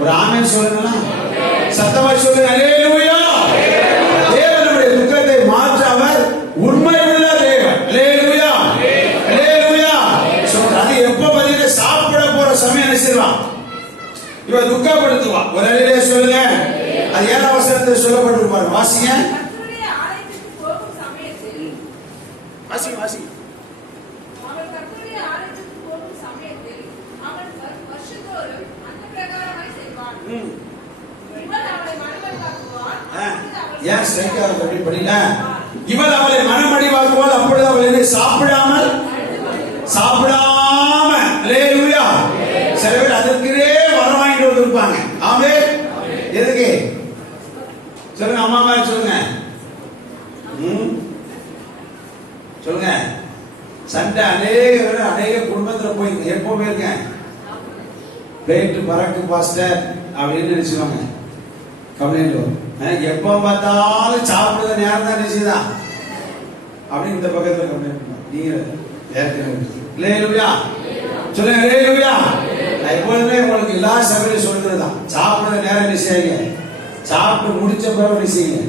ஒரு ஆமென் சொல்லுங்களா, சத்தமா சொல்லுங்க ஹல்லேலூயா. தேவன் நம்முடைய துக்கத்தை மாற்ற அவர் உண்மையுள்ள தேவன். ஹல்லேலூயா. ஹல்லேலூயா. அது எப்ப பதிலே சாப்பிட போற சமயம் என்ன செய்வான்? இவன் துக்கப்படுத்துவான். ஒரு அறையிலே சொல்லுங்க. அது 7ஆம் வசனத்தில் சொல்லப்பட்டிருப்பார். வாசிங்க. வாசி வாசி. அவள் கர்த்தருடைய ஆலயத்துக்கு போகும் சமயத்தில் அவன் வருஷந்தோறும் அந்த பிரகாரமாய் செய்வான். இவள் அவளை மனமடிவாக்குவாள். ஏன் ஸ்ட்ரைக்கா அப்படி படிங்க? இவள் அவளை மனமடிவாக்குவாள். அப்பொழுது அவள் என்ன சாப்பிடாமல் ஹல்லேலூயா. சில பேர் அதற்கே வரம் வாங்கிட்டு வந்திருப்பாங்க. ஆமென். எதுக்கு சொல்லுங்க? அம்மா மாதிரி சொல்லுங்க. சொல்லுங்க. சண்டை அநேக குடும்பத்துல போய் எப்போ போயிருக்கேன்? பிளேட்டு பறக்கு பாஸ்டர் அப்படின்னு நினைச்சுவாங்க. கம்ப்ளைண்ட் எப்ப பார்த்தாலும் சாப்பிடுற நேரம் தான் நினைச்சுதான் அப்படின்னு இந்த பக்கத்துல கம்ப்ளைண்ட் பண்ணுவாங்க. நீங்க சொல்லுங்க ஹல்லேலூயா. நான் எப்பொழுதுமே உங்களுக்கு எல்லா சபையிலும் சொல்றதுதான், சாப்பிடுற நேரம் நிச்சயங்க, சாப்பிட்டு முடிச்ச பிறகு நிச்சயங்க.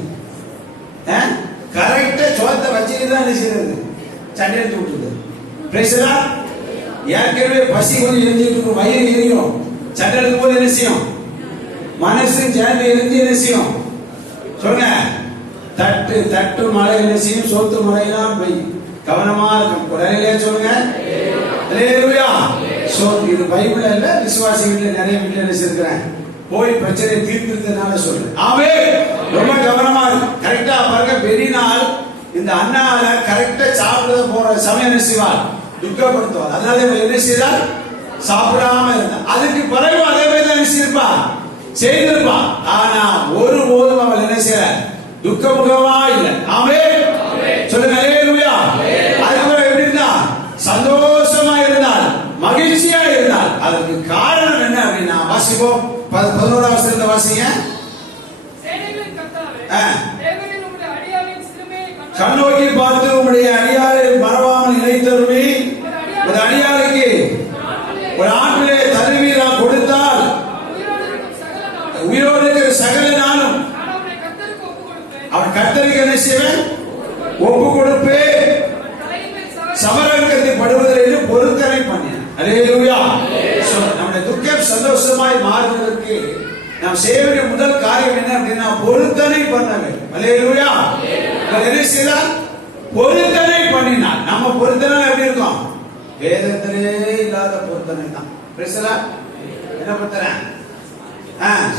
கரெக்டா சோத்தை வச்சுட்டு தான் நிச்சயம் சண்டை எடுத்து விட்டுருது. பேசுறா ஏற்கனவே பசி கொஞ்சம் எரிஞ்சிட்டு இருக்கும், வயிறு எரியும். சண்டை எடுக்கும் போது என்ன செய்யும்? மனசு சேர்ந்து எரிஞ்சு என்ன செய்யும்? சொல்லுங்க. தட்டு தட்டு மழை என்ன செய்யும்? சொத்து மழையெல்லாம் பெய்யும். கவனமா இருக்கும். ஒரு அறையிலே சொல்லுங்க ஹல்லேலூயா. இது பைபிள் இல்ல, விசுவாசி வீட்டுல நிறைய வீட்டுல நினைச்சிருக்கிறேன். போய் பிரச்சனை தீர்த்துறதுனால சொல்றேன். ஆமென். ரொம்ப கவனமா இருக்கும். கரெக்டா பாருங்க. பெரியநாள் இந்த அண்ணால கரெக்டா சாப்பிட போற சமயம் என்ன செய்வார்? துக்கப்படுத்துவார். அதனால என்ன செய்தார்? சாப்பிடாம இருந்தார். அதுக்கு பிறகு அதே மாதிரி தான் நினைச்சிருப்பா, செய்திருப்பான். ஆனா ஒருபோதும் அவள் என்ன செய்யல, துக்கமுகமா இல்லை. ஆமென். சொல்லுங்க அல்லேலூயா. அதுக்கப்புறம் எப்படி இருந்தா, சந்தோஷமா இருந்தால், மகிழ்ச்சியா இருந்தால். அதுக்கு காரணம் என்ன அப்படின்னா, வாசிப்போம் 11ஆம் வசனத்தை வாசிங்க. சேனைகளின் கர்த்தாவே, தேவரீர் உம்முடைய அடியாரின் சிறுமையை கண்ணோக்கி பார்த்து உம்முடைய அடியாரை மறவாமல் நினைத்தருளி, ஒரு அடியாருக்கு ஒரு ஆண் பிள்ளையை தருவீரா கொடுத்தால், உயிரோடு இருக்கிற சகல நாளும் அவன் கர்த்தருக்கு என்ன செய்வேன், ஒப்பு கொடுப்பேன், சமரகத்தில் படுவதில் பொருத்தனை பண்ணேன். அல்லேலூயா. நம்முடைய துக்கம் சந்தோஷமாய் மாறுவதற்கு நாம் செய்ய வேண்டிய முதல் காரியம் என்ன அப்படின்னா, பொருத்தனை பண்ண வேண்டும். அல்லேலூயா. என்ன செய்தால், பொருத்தனை பண்ணினார். நம்ம பொருத்தனை எப்படி இருக்கும், வேதத்திலே இல்லாத பொருத்தனை தான். என்ன பொருத்தனை?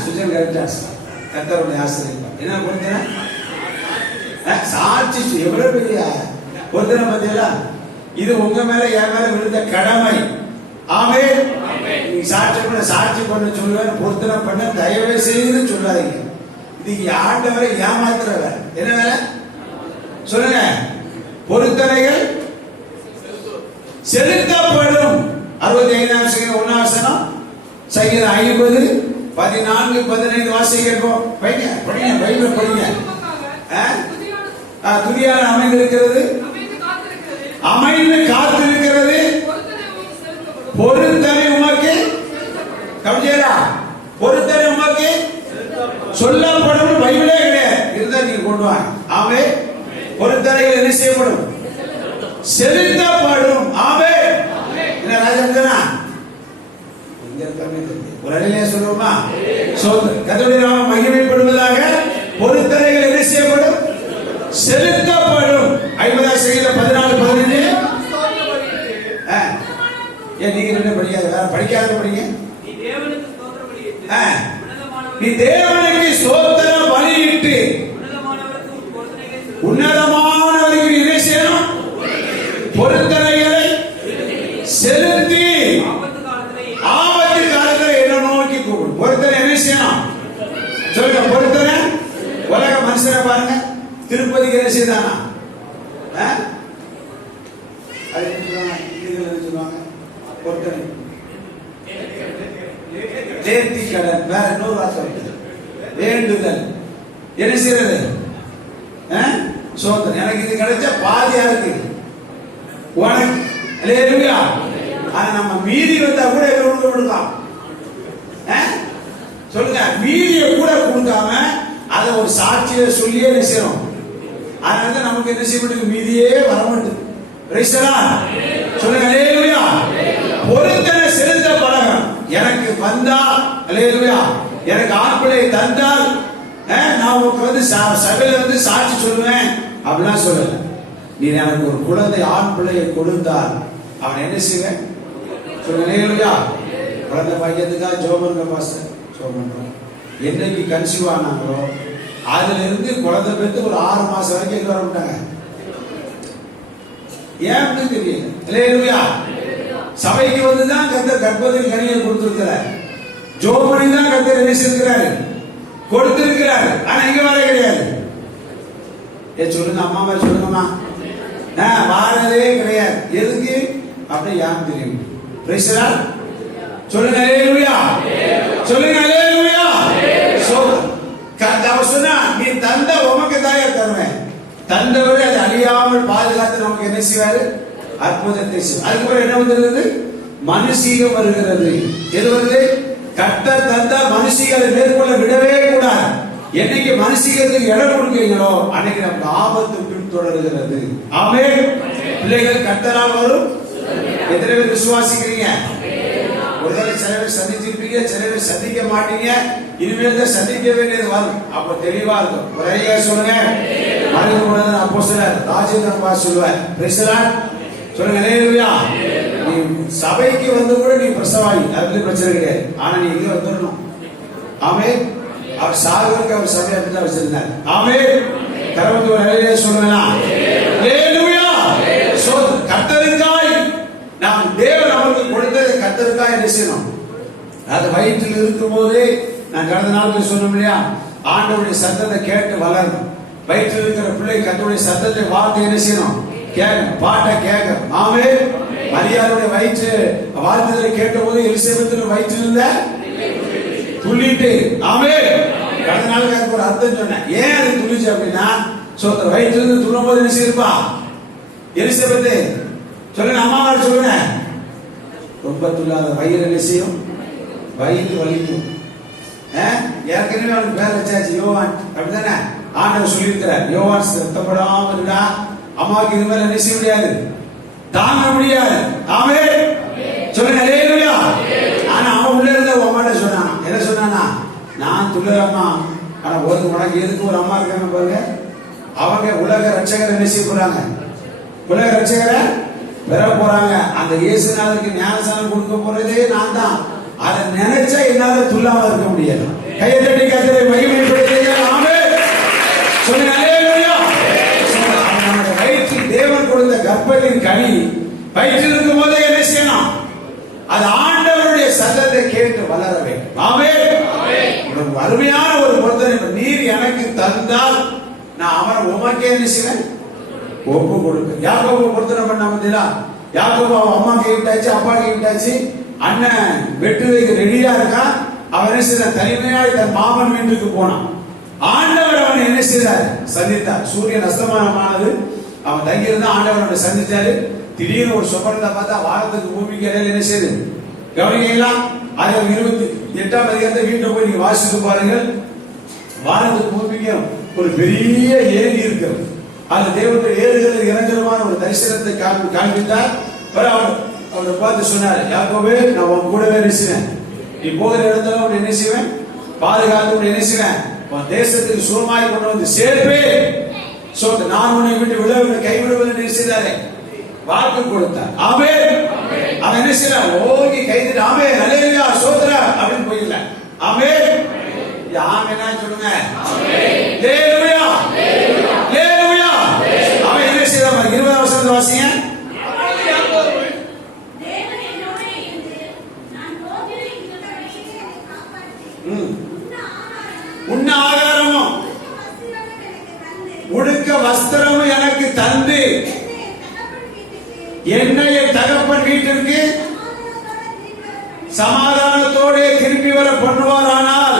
சுஜன் கரெக்டாஸ் கர்த்தருடைய ஆசிரியர் என்ன பொருத்தனை? சாட்சி. எவ்வளவு பெரிய பொருத்தனை பார்த்தீங்களா? இது உங்க மேல என் மேல விழுந்த கடமை. ஆமென். நீ சாட்சி பண்ண சொல்லுவேன், பொருத்தனை பண்ண தயவு செய்து சொல்லாதீங்க. இது ஆண்டவரை ஏமாத்துற வேலை. என்ன வேலை சொல்லுங்க? பொருத்தனைகள் செலுத்தப்படும். 65ஆம் சங்கீதம் 1ஆம் வசனம், சங்கீதம் 50 14 15 வாசிக்க கேட்போம். படிங்க பைபிள் படிங்க. துதியால் அமைந்திருக்கிறது, அமைந்து காத்திருக்கிறது, பொருத்தனை உமக்கு கவிஞரா, பொருத்தனை உமக்கு சொல்லப்படும். பைபிளே கிடையாது, இருந்தா நீங்க கொண்டு வாங்க. ஆமே. பொருத்தனைகள் என்ன செய்யப்படும், செலுத்தப்படும். ஆமே. என்ன ராஜா ஒரு அடையிலே சொல்லுவோமா? கர்த்தருடைய நாமம் மகிமைப்படுவதாக. பொருத்தனைகள் என்ன செய்யப்படும், செலுத்தப்படும். 50ஆம் சங்கீதம் 14 15. ஏன் நீங்க என்ன படிக்காத, வேற படிக்காத படிங்க. நீ தேவனுக்கு ஸ்தோத்திர பலியிட்டு உன்னதமானவருக்கு என்ன செய்யணும், பொருத்தனைகளை செலுத்தி ஆபத்து காலத்தில் என்ன நோக்கி கூப்பிடும். பொருத்தனை என்ன செய்யணும் சொல்லுங்க. பொருத்தனை உலக மனுஷனை பாருங்க, திருப்பதிக்கு என்ன செய்தானா, சொல்லுவாங்க பொருத்தனை நேர்த்தி கடன், வேற இன்னொரு வார்த்தை வேண்டுதல். என்ன செய்யறது, சோதனை. எனக்கு இது கிடைச்சா பாதியா இருக்கு உனக்கு. அல்லேலூயா. ஆனா நம்ம மீதி வந்தா கூட எவ்வளவு கொடுக்கலாம் சொல்லுங்க. மீதியை கூட கொடுக்காம அதை ஒரு சாட்சியை சொல்லியே நினைச்சிடும். அதனால நமக்கு என்ன செய்ய, மீதியே வர மாட்டேங்குது. சொல்லுங்க அல்லேலூயா. பொருத்தனை செலுத்த பழகம். எனக்கு வந்தா அல்லேலூயா, எனக்கு ஆண் பிள்ளை தந்தால் நான் உங்களுக்கு வந்து சபையில வந்து சாட்சி சொல்லுவேன் அப்படிலாம் சொல்லல. நீ எனக்கு ஒரு குழந்தை ஆண் பிள்ளையை கொடுத்தால் அவன் என்ன செய்வேன் சொல்லுங்க அல்லேலூயா. குழந்தை பாக்கியத்துக்காக ஜோபனுங்க பாஸ்டர் ஜோபன் என்னைக்கு கன்சீவ் ஆனாங்களோ அதுல இருந்து குழந்தை பெற்று ஒரு 6 மாசம் வரைக்கும் எங்க வர மாட்டாங்க. ஏன் தெரியல. அல்லேலூயா. சபைக்கு வந்துதான் கர்த்தர் கர்ப்பத்தில் கனியை கொடுத்திருக்கிறார். ஜோபனி தான் கர்த்தர் என்ன செய்திருக்கிறாரு, கொடுத்திருக்கிறாரு. ஆனா இங்க வர கிடையாது. சொல்லுங்க அம்மா மாதிரி சொல்லுங்கம்மா. வாரதே கிடையாது. எதுக்கு அப்படி யாரும் தெரியும். சொல்லுங்க அல்லேலூயா. சொல்லுங்க அல்லேலூயா. சொன்னா நீ தந்த உமக்கு தாயா தருவேன். தந்தவரை அது அழியாமல் பாதுகாத்து நமக்கு என்ன செய்வாரு, அற்புதத்தை செய்வார். அதுக்கப்புறம் என்ன வந்தது, மனுஷீகம் வருகிறது. எது வந்து கர்த்தர் தந்தா மனுஷீகளை மேற்கொள்ள விடவே கூடாது. என்னைக்கு மனுஷீகத்துக்கு இடம் கொடுக்கிறீங்களோ அன்னைக்கு நமக்கு ஆபத்து பின்தொடர்கிறது. ஆமென். பிள்ளைகள் கர்த்தரால் வரும். எத்தனை பேர் விசுவாசிக்கிறீங்க? ஒருவேளை சில பேர் சந்திச்சிருப்பீங்க, சில பேர் சந்திக்க மாட்டீங்க. இனிமேல் தான் சந்திக்க வேண்டியது வரும். அப்ப தெளிவா இருக்கும். ஒரு ஐயா சொல்லுங்க. மறைந்து அப்போஸ்தலர் ராஜேந்திரன் பாஸ் சொல்லுவார். சொல்லுங்க அல்லேலூயா. நீ சபைக்கு வந்து கூட நீ பிரசவாயி, அதுல பிரச்சனை கிடையாது. ஆனா நீ இங்க வந்துடணும். ஆமென். அவர் சாகுறதுக்கு அவர் சபை அப்படிதான் வச்சிருந்தார். ஆமென். கரவத்து ஒரு ஹல்லேலூயா சொல்லுங்க. அல்லேலூயா. கர்த்தருக்காய் நாம் தேவன் நமக்கு கொடுத்ததை கர்த்தருக்காய் என்ன செய்யணும். அது வயிற்றில் இருக்கும் போதே நான் கடந்த நாளுக்கு சொன்னோம் இல்லையா, ஆண்டவருடைய சத்தத்தை கேட்டு வளரணும். வயிற்றில் இருக்கிற பிள்ளை கர்த்தருடைய சத்தத்தை வார்த்தை என்ன செய்யணும்? கேட்கணும், பாட்டை கேட்கணும். ஆமென். மரியாளுடைய வயிற்று வாழ்த்துதலை கேட்ட போது எலிசபெத் வயிற்றில் இருந்த துள்ளிட்டு, ஆமென். கடந்த நாளுக்கு அதுக்கு ஒரு அர்த்தம் சொன்னேன். ஏன் அது துள்ளிச்சு அப்படின்னா, வயிற்றில் இருந்து துள்ளும் போது என்ன செய்யிருப்பா எலிசபெத்? சொல்லுங்க, அம்மா சொல்லுங்க. ரொம்ப துள்ளாத வயிறு என்ன செய்யும்? வயிறு வலிக்கும். ஏற்கனவே அவனுக்கு பேர் வச்சாச்சு, யோவான். அப்படித்தானே ஆண்டவர் சொல்லியிருக்கிறார், யோவான் ரத்தப்படாம இருந்தா அம்மாவுக்கு இது மேல என்ன செய்ய முடியாது, தாங்க முடியாது. ஆமென். சொல்லுங்க அல்லேலூயா. ஆனா அவன் உள்ள இருந்த அம்மாட்ட சொன்னானா, என்ன சொன்னானா? நான் துள்ளறம்மா, ஆனா உனக்கு எதுக்கு ஒரு அம்மா இருக்காங்க பாருங்க. அவங்க உலக ரட்சகரை என்ன செய்ய போறாங்க? உலக ரட்சகரை பெற போறாங்க. அந்த இயேசுநாதருக்கு ஞானஸ்நானம் கொடுக்க போறதே நான் தான். அதை நினைச்சா என்னால துள்ளாம இருக்க முடியாது. கையை தட்டி கர்த்தரை மகிமைப்படுத்துங்க. ஆமென். சொல்லுங்க அல்லேலூயா. நம்ம வயிற்றில் தேவன் கொடுத்த கர்ப்பத்தின் கனி வயிற்றில் இருக்கும் போதே என்ன செய்யணும்? அது ஆண்டவருடைய சத்தத்தை கேட்டு வளர வேண்டும். ஆமென். உனக்கு அருமையான ஒரு பொருத்தனை, நீர் எனக்கு தந்தால் நான் அவனை உமக்கே என்ன செய்வேன்? ஒப்பு கொடுக்க. யாக்கோபு பொருத்தனை பண்ண முடியல. யாக்கோபு அவன் அம்மா கைவிட்டாச்சு, அப்பா கைவிட்டாச்சு, அண்ணன் வெட்டுவதற்கு ரெடியா இருக்கான். அவன் என்ன செய்ய தனிமையாய் தன் மாமன் வீட்டுக்கு போனான். ஆண்டவர் அவனை என்ன செய்தார்? சந்தித்தார். சூரியன் அஸ்தமானமானது, அவன் தங்கி இருந்தா ஆண்டவர் அவனை சந்தித்தாரு. திடீர்னு ஒரு சொப்பனத்தை பார்த்தா வானத்துக்கு பூமிக்கு இடையில என்ன செய்யுது? கவனிக்கலாம். 28ஆம் அதிகாரத்தை வீட்டுல போய் நீங்க வாசித்து பாருங்கள். வானத்துக்கு பூமிக்கும் ஒரு பெரிய ஏரி இருக்கிறது. அது தேவனுடைய ஏறுகிறது இறங்குறமான ஒரு தரிசனத்தை காண்பித்தார். அவரை பார்த்து சொன்னார், யாக்கோபே, நான் உன் கூடவே நினைச்சுவேன். நீ போகிற இடத்துல உன்னை என்ன செய்வேன்? பாதுகாத்து உன்னை என்ன செய்வேன்? உன் தேசத்துக்கு சுகமாய் கொண்டு வந்து சேர்ப்பேன். நான் உன்னை விட்டு விட கைவிடுவதை நினைச்சாரே வாக்கு கொடுத்தார். ஆமென். அவன் என்ன செய்யறான்? ஓங்கி கைதிட்டு ஆமென் அல்லேலூயா சோத்ரா அப்படின்னு போயிடல. ஆமென். ஆமென்னா சொல்லுங்க. அல்லேலூயா அல்லேலூயா. அவன் என்ன செய்யறான்? 20ஆம் வசனத்தை வாசிங்க. உண்ண ஆகாரமும் உடுக்க வஸ்திரமும் எனக்கு தந்து என்னைய தகப்பன் வீட்டிற்கு சமாதானத்தோடு திரும்பி வர பண்ணுவாரானால்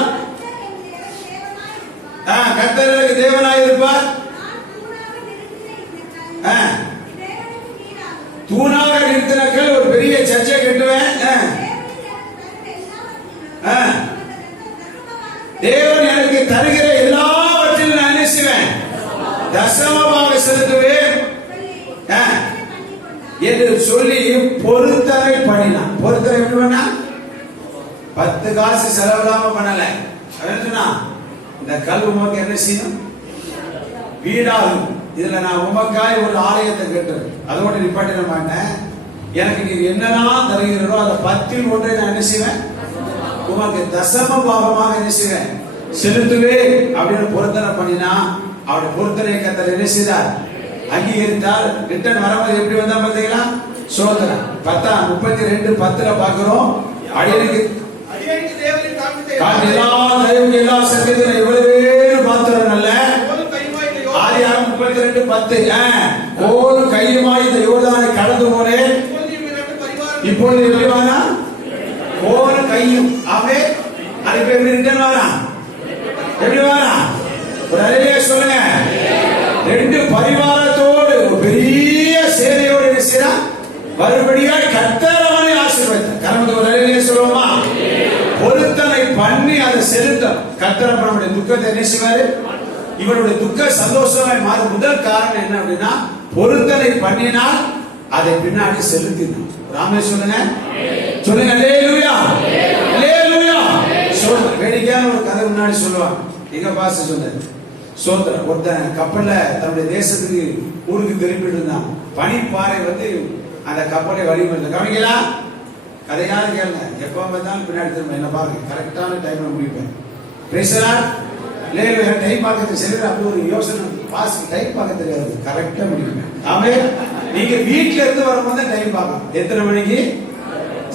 கர்த்தருக்கு தேவனாய் இருப்பார். தூணாக நிறுத்தினக்கள் ஒரு பெரிய சர்ச்சை கட்டுவேன். தேவன் எனக்கு தருகிற எல்லாவற்றிலும் நான் என்ன செய்வேன்? தசமமாக செலுத்துவேன் என்று சொல்லி பொருத்தனை பண்ணினான். பொருத்தனை எப்படி பண்ணா? 10 காசு செலவில்லாம பண்ணல. இந்த கல் உமக்கு என்ன செய்யணும்? வீடாகும். இதுல நான் உமக்காய் ஒரு ஆலயத்தை கட்டுறேன். அதோட நிப்பாட்டிட மாட்டேன். எனக்கு நீ என்னெல்லாம் தருகிறோ அதை 10இல் 1 நான் என்ன செய்வேன்? உமக்கு தசம பாகமாக என்ன செய்வேன்? செலுத்துவேன் அப்படின்னு பொருத்தனை பண்ணினா, அவருடைய பொருத்தனை கர்த்தர் என்ன செய்தார்? அங்கீகரித்தார். ரிட்டர்ன் வரும்போது எப்படி வந்தா பாத்தீங்களா? சோதனை 32:10 பாக்குறோம். அடியனுக்கு தேவனின் காட்டு எல்லா தெய்வம் எல்லா சங்கத்திலும் எவ்வளவு பாத்திரம் அல்ல. ஆதியாகமம் 32:10 கோல் கையுமாய் இந்த யோர்தானை கடந்து போனேன். இப்பொழுது எப்படி வாரா? கோல் கையும். ஆமென். அதுக்கு எப்படி ரிட்டர்ன் வாரா? எப்படி வாரா? ஒரு அல்லேலூயா சொல்லுங்க. 2 பரிவாரத்தோடு ஒரு பெரிய சேனையோடு நிற்கிறா. மறுபடியும் கர்த்தர் அவனை ஆசீர்வதித்தார். கர்மத்தை ஒரு அல்லேலூயா சொல்லுவோமா? பொருத்தனை பண்ணி அதை செலுத்த கர்த்தர் நம்முடைய துக்கத்தை என்ன செய்வாரு? இவனுடைய துக்க சந்தோஷமாய் மாற முதல் காரணம் என்ன அப்படின்னா, பொருத்தனை பண்ணினால் அதை பின்னாடி செலுத்தினான். ராமே சொல்லுங்க. சொல்லுங்க அல்லேலூயா அல்லேலூயா. சொல்லுங்க. வேடிக்கையான ஒரு கதை முன்னாடி சொல்லுவாங்க. எங்க பாஸ்டர் சொன்னாரு. சோதரன் ஒருத்தன் கப்பல்ல தன்னுடைய தேசத்துக்கு ஊருக்கு திரும்பிட்டு இருந்தான். பனிப்பாறை வந்து அந்த கப்பலை வழிமறிந்த கவனிங்களா? கதையாரு கேளுங்க. எப்ப பார்த்தாலும் பின்னாடி திரும்ப என்ன பாருங்க. கரெக்டான டைம்ல முடிப்பேன். பேசுறா இல்லையா? டைம் பார்க்கறது சரி. அப்படி ஒரு யோசனை பாஸ் டைம் பார்க்க தெரியாது. கரெக்டா முடிப்பேன். ஆமே. நீங்க வீட்டுல இருந்து வரும்போது டைம் பார்க்கணும். எத்தனை மணிக்கு?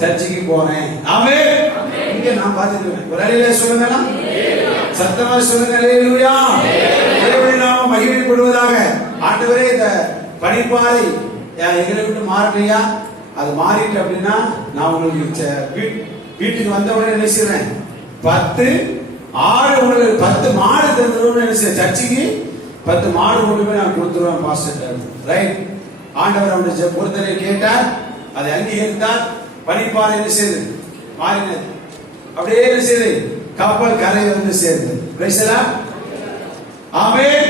சர்ச்சுக்கு போறேன். ஆமென். இங்க நான் பார்த்துக்கிறேன். ஒரு அலையில சொல்லுங்க, சத்தமா சொல்லுங்க. அல்லேலூயா. தேவனுடைய நாமம் மகிமைப்படுவதாக. ஆண்டவரே, இந்த பனிப்பாறை எங்களை விட்டு மாறலையா? அது மாறிட்டு அப்படின்னா நான் உங்களுக்கு வீட்டுக்கு வந்த உடனே என்ன செய்றேன்? 10 ஆடு உங்களுக்கு 10 மாடு தந்துருவோம்னு என்ன செய்ய? சர்ச்சுக்கு 10 மாடு கொண்டு போய் நான் கொடுத்துருவேன் பாஸ்டர். ரைட். ஆண்டவர் அவருடைய பொருத்தனை கேட்டார், அதை அங்கீகரித்தார். பனிப்பாறை என்ன செய்யுது? மாறினது. அப்படியே என்ன செய்யுது? கப்பல் கரையை வந்து சேர்ந்து. Praise the Lord. ஆமென்.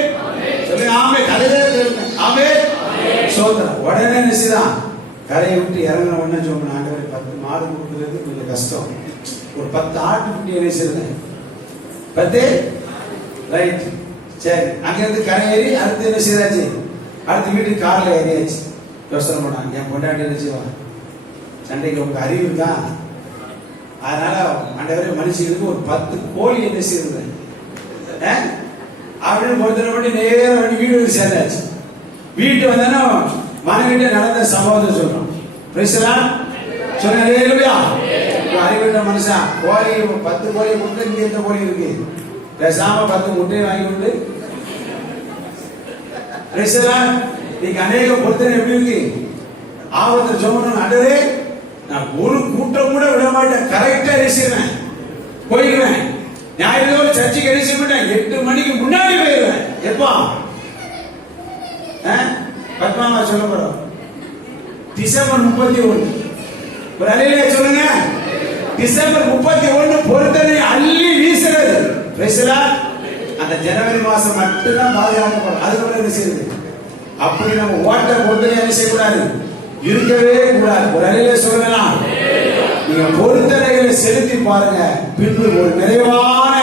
சொல்லுங்க ஆமென். கரையிலே ஆமென். சோதரம். உடனே என்ன செய்தான்? கரையை விட்டு இறங்கின உடனே சொன்ன, ஆண்டவரே 10 மாடு கொடுக்குறது கொஞ்சம் கஷ்டம். ஒரு 10 ஆட்டு குட்டி என்ன செய்யுது? 10 ரைட். சரி, அங்கிருந்து கரை ஏறி அடுத்து என்ன செய்தாச்சு? அடுத்து வீட்டுக்கு கார்ல ஏறியாச்சு. யோசனை பண்ணாங்க, என் பொண்டாட்டி என்ன செய்வாங்க? சண்டைக்கு உங்க அறிவு இருக்கா? அதனால ஆண்டவரே மனுஷங்களுக்கு ஒரு 10 கோழி என்ன செய்யுது அப்படின்னு பொறுத்தனை பண்ணி நேரம் பண்ணி வீடு சேர்ந்தாச்சு. வீட்டு வந்தா மனைவிட்ட நடந்த சம்பவத்தை சொல்றோம். Price the Lord. சொல்லுங்க அல்லேலூயா. அறிவுள்ள மனுஷன் கோழி 10 கோழி முட்டை இங்க எந்த கோழி இருக்கு? பேசாம 10 முட்டையை வாங்கி கொண்டு பிரைஸ் தி லார்ட். நீங்க அநேக பொறுத்தனை எப்படி இருக்கு? ஆபத்துல சொல்லணும், ஆண்டவரே நான் ஒரு கூட்டம் கூட விட மாட்டேன், கரெக்டா பேசிடுவேன், போயிடுவேன். ஞாயிறு சர்ச்சைக்கு என்ன செய்ய மாட்டேன், 8 மணிக்கு முன்னாடி போயிடுவேன். எப்பா பத்மாமா சொல்ல போறோம். டிசம்பர் 31. ஒரு அலையிலே சொல்லுங்க. டிசம்பர் 31 பொறுத்தனை அள்ளி வீசுறது. Price the Lord. அந்த ஜனவரி மாசம் மட்டும் தான் பாதுகாக்கப்படும். அதுக்கப்புறம் என்ன செய்யுது? அப்படி நம்ம ஓட்ட பொறுத்தனை என்ன செய்யக்கூடாது? இருக்கவே கூடாது. ஒரு அலையிலே சொல்லலாம். நீங்க பொறுத்தனைகளை செலுத்தி பாருங்க, பின்பு ஒரு நிறைவான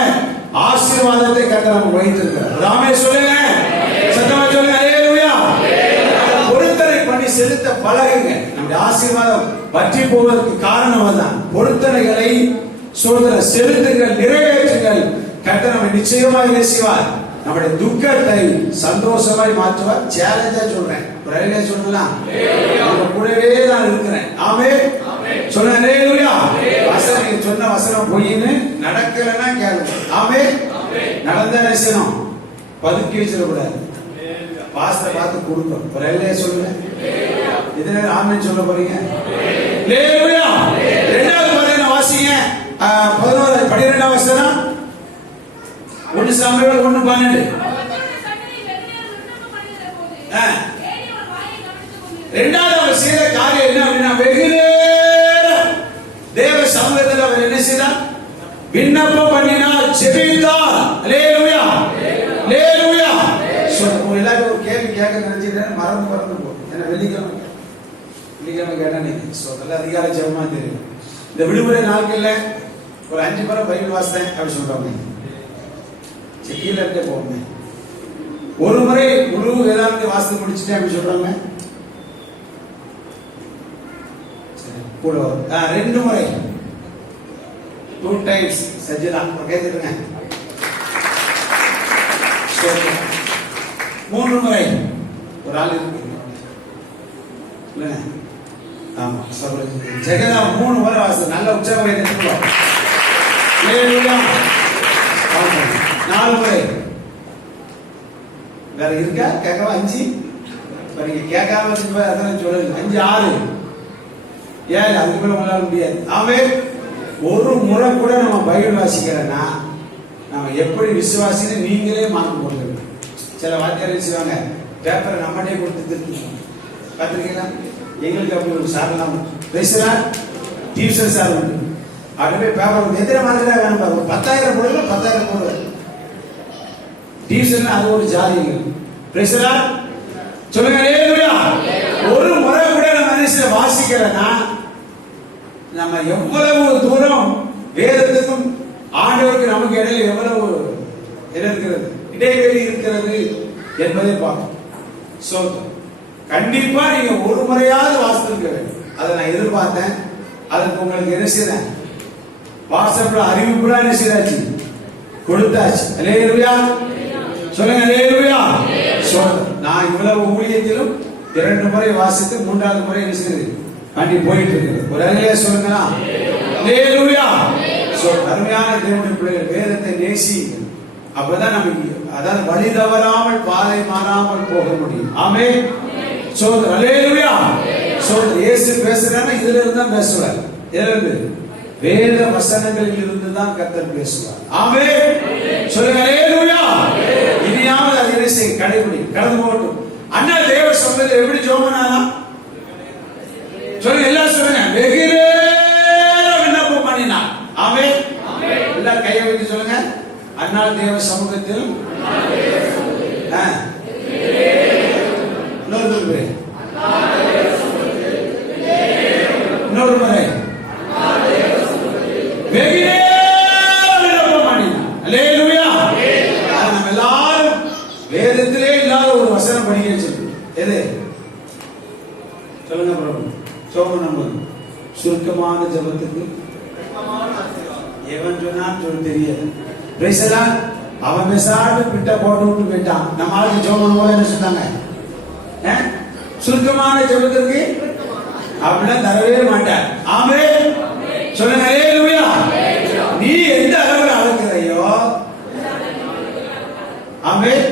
ஆசீர்வாதத்தை கர்த்தர் நமக்கு வைத்திருக்கிறார். ஆமென் சொல்லுங்க. சத்தமா சொல்லுங்க அல்லேலூயா. பொறுத்தனை பண்ணி செலுத்த பழகுங்க. நம்முடைய ஆசீர்வாதம் பற்றி போவதற்கு காரணம் அதுதான். பொறுத்தனைகளை சொல்ற செலுத்துங்கள், நிறைவேற்றுங்கள். கர்த்தர் நம்மை நிச்சயமாக என்ன செய்வார்? நம்முடைய துக்கத்தை சந்தோஷமாய் மாற்றுவார். சேலஞ்சா சொல்றேன். ஒரு அலையிலே சொல்லலாம், உங்க கூடவே நான் இருக்கிறேன். ஆமென் சொல்லுங்க அல்லேலூயா. வசனம் நீங்க சொன்ன வசனம் பொய்ன்னு நடக்கலன்னா கேளுங்க. ஆமென். நடந்தா என்ன செய்யணும்? பதுக்கி வச்சிடக்கூடாது. பாஸ்டர் பார்த்து கொடுக்கணும். ஒரு அல்லேலூயா சொல்லுங்க. இதே ஆமென் சொல்ல போறீங்க. அல்லேலூயா. இரண்டாவது பாருங்க, வாசிங்க 12 வசனம். 1 சாமுவேல் 1:12. இரண்டாவது அவர் செய்த காரியம் என்ன அப்படின்னா, வெகு நேரம் தேவ சமூகத்தில் அவர் என்ன செய்தார்? விண்ணப்பம் பண்ணினார், ஜெபித்தார். அல்லேலூயா. அல்லேலூயா. சொல்லுங்க. எல்லாரும் ஒரு கேள்வி கேட்க நினைச்சிட்டேன், மறந்து போகும். ஏன்னா வெள்ளிக்கிழமை கேட்டா நீங்க நல்ல அதிகார ஜெபமா தெரியும். இந்த விடுமுறை நாட்கள்ல ஒரு 5 முறை பைபிள் வாசித்தேன் அப்படி சொல்றாங்க. கீழே இருக்க போங்க. ஒரு முறை முழு வேதாந்தத்தை வாசித்து முடிச்சுட்டேன் அப்படி சொல்றாங்க. கூட 2 முறை 2 டைம்ஸ் சஜ்ஜனா கேட்டுருங்க. 3 முறை ஒரு ஆள் இருக்கு. ஆமா ஜெகதா 3 முறை வாசித்து நல்ல உற்சாகம் எடுத்துக்கோ. 4 முறை வேற இருக்கா? கேட்கவா? 5 நீங்க கேட்காம அதான் சொல்லுங்க. 5 6 7 அதுக்கு மேல உங்களால முடியாது. ஆமென். ஒரு முறை கூட நம்ம பைபிள் வாசிக்கிறேன்னா நம்ம எப்படி விசுவாசின்னு நீங்களே மார்க் போடுங்க. சில வாத்தியார் செய்வாங்க, பேப்பரை நம்மகிட்டே கொடுத்து திருத்துவாங்க. பார்த்துருக்கீங்களா? எங்களுக்கு அப்படி ஒரு சார்லாம் பேசுறா டியூஷன் சார் உண்டு. அப்படியே பேப்பர் எத்தனை மாதிரி வேணும் பாரு. 10,000 போடுங்க, 10,000 போடுவேன். டியூஷன் அது ஒரு ஜாதிங்க. பேசுறா சொல்லுங்க அல்லேலூயா. ஒரு முறை கூட நம்ம மனசுல வாசிக்கிறேன்னா நம்ம எவ்வளவு தூரம் வேதத்துக்கும் ஆண்டவருக்கு நமக்கு இடையில எவ்வளவு இருக்கிறது, இடைவெளி இருக்கிறது என்பதை பார்க்கணும். சோதம் கண்டிப்பா நீங்க ஒரு முறையாவது வாசித்திருக்க வேண்டும். அதை நான் எதிர்பார்த்தேன். அதுக்கு உங்களுக்கு என்ன செய்யறேன்? வாட்ஸ்அப்ல அறிவிப்புலாம் என்ன செய்தாச்சு? கொடுத்தாச்சு. அல்லேலூயா. சொல்லுங்க அல்லேலூயா. நான் இவ்வளவு ஊழியத்திலும் 2 முறை வாசித்து 3வது முறை என்ன செய்யுது? வண்டி போயிட்டு இருக்குது. ஒரு அலையிலே சொல்லுங்களா, அல்லேலூயா. சோ அருமையான தேவனுடைய பிள்ளைகள், வேதத்தை நேசிங்க. அப்பதான் நமக்கு அதாவது வழி தவறாமல் பாதை மாறாமல் போக முடியும். ஆமென். சோ அல்லேலூயா. சோ இயேசு பேசுறானா இதுல இருந்து தான் பேசுவார். எதிலிருந்து? வேத வசனங்களில் இருந்து தான் கர்த்தர் பேசுவார். ஆமென். சொல்லுங்க அல்லேலூயா. இனியாவது அதை என்ன செய்ய, கடைபிடி, கடந்து போகட்டும். அண்ணா தேவ சமூகத்தில் எப்படி ஜெபம் பண்ணலாம் சொல்லுங்க, எல்லாம் சொல்லுங்க. வெகு நேரம் விண்ணப்பம் பண்ணினார். ஆமென். எல்லாம் கையை வைத்து சொல்லுங்க, அண்ணா தேவ சமூகத்தில் இன்னொரு முறை வெகு நேரம் விண்ணப்பம் பண்ணினார். அல்லேலூயா. நம்ம எல்லாரும் வேதத்திலே இல்லாத ஒரு வசனம் படிக்க வச்சிருக்கு. எது சொல்லுங்க பிரபு? சோமனம்பது சுருக்கமான ஜெபத்துக்கு எவன் சொன்னான்னு சொல்லி தெரியாது. பேசலா அவன் பேசாட்டு பிட்ட போட்டு விட்டு போயிட்டான். நம்ம ஆளுக்கு ஜோமன் போல என்ன சொன்னாங்க, சுருக்கமான ஜெபத்துக்கு அப்படிலாம் தரவே மாட்டார். ஆமென். சொல்லுங்க அல்லேலூயா. நீ எந்த அளவில் அழைக்கிறையோ, ஆமென்,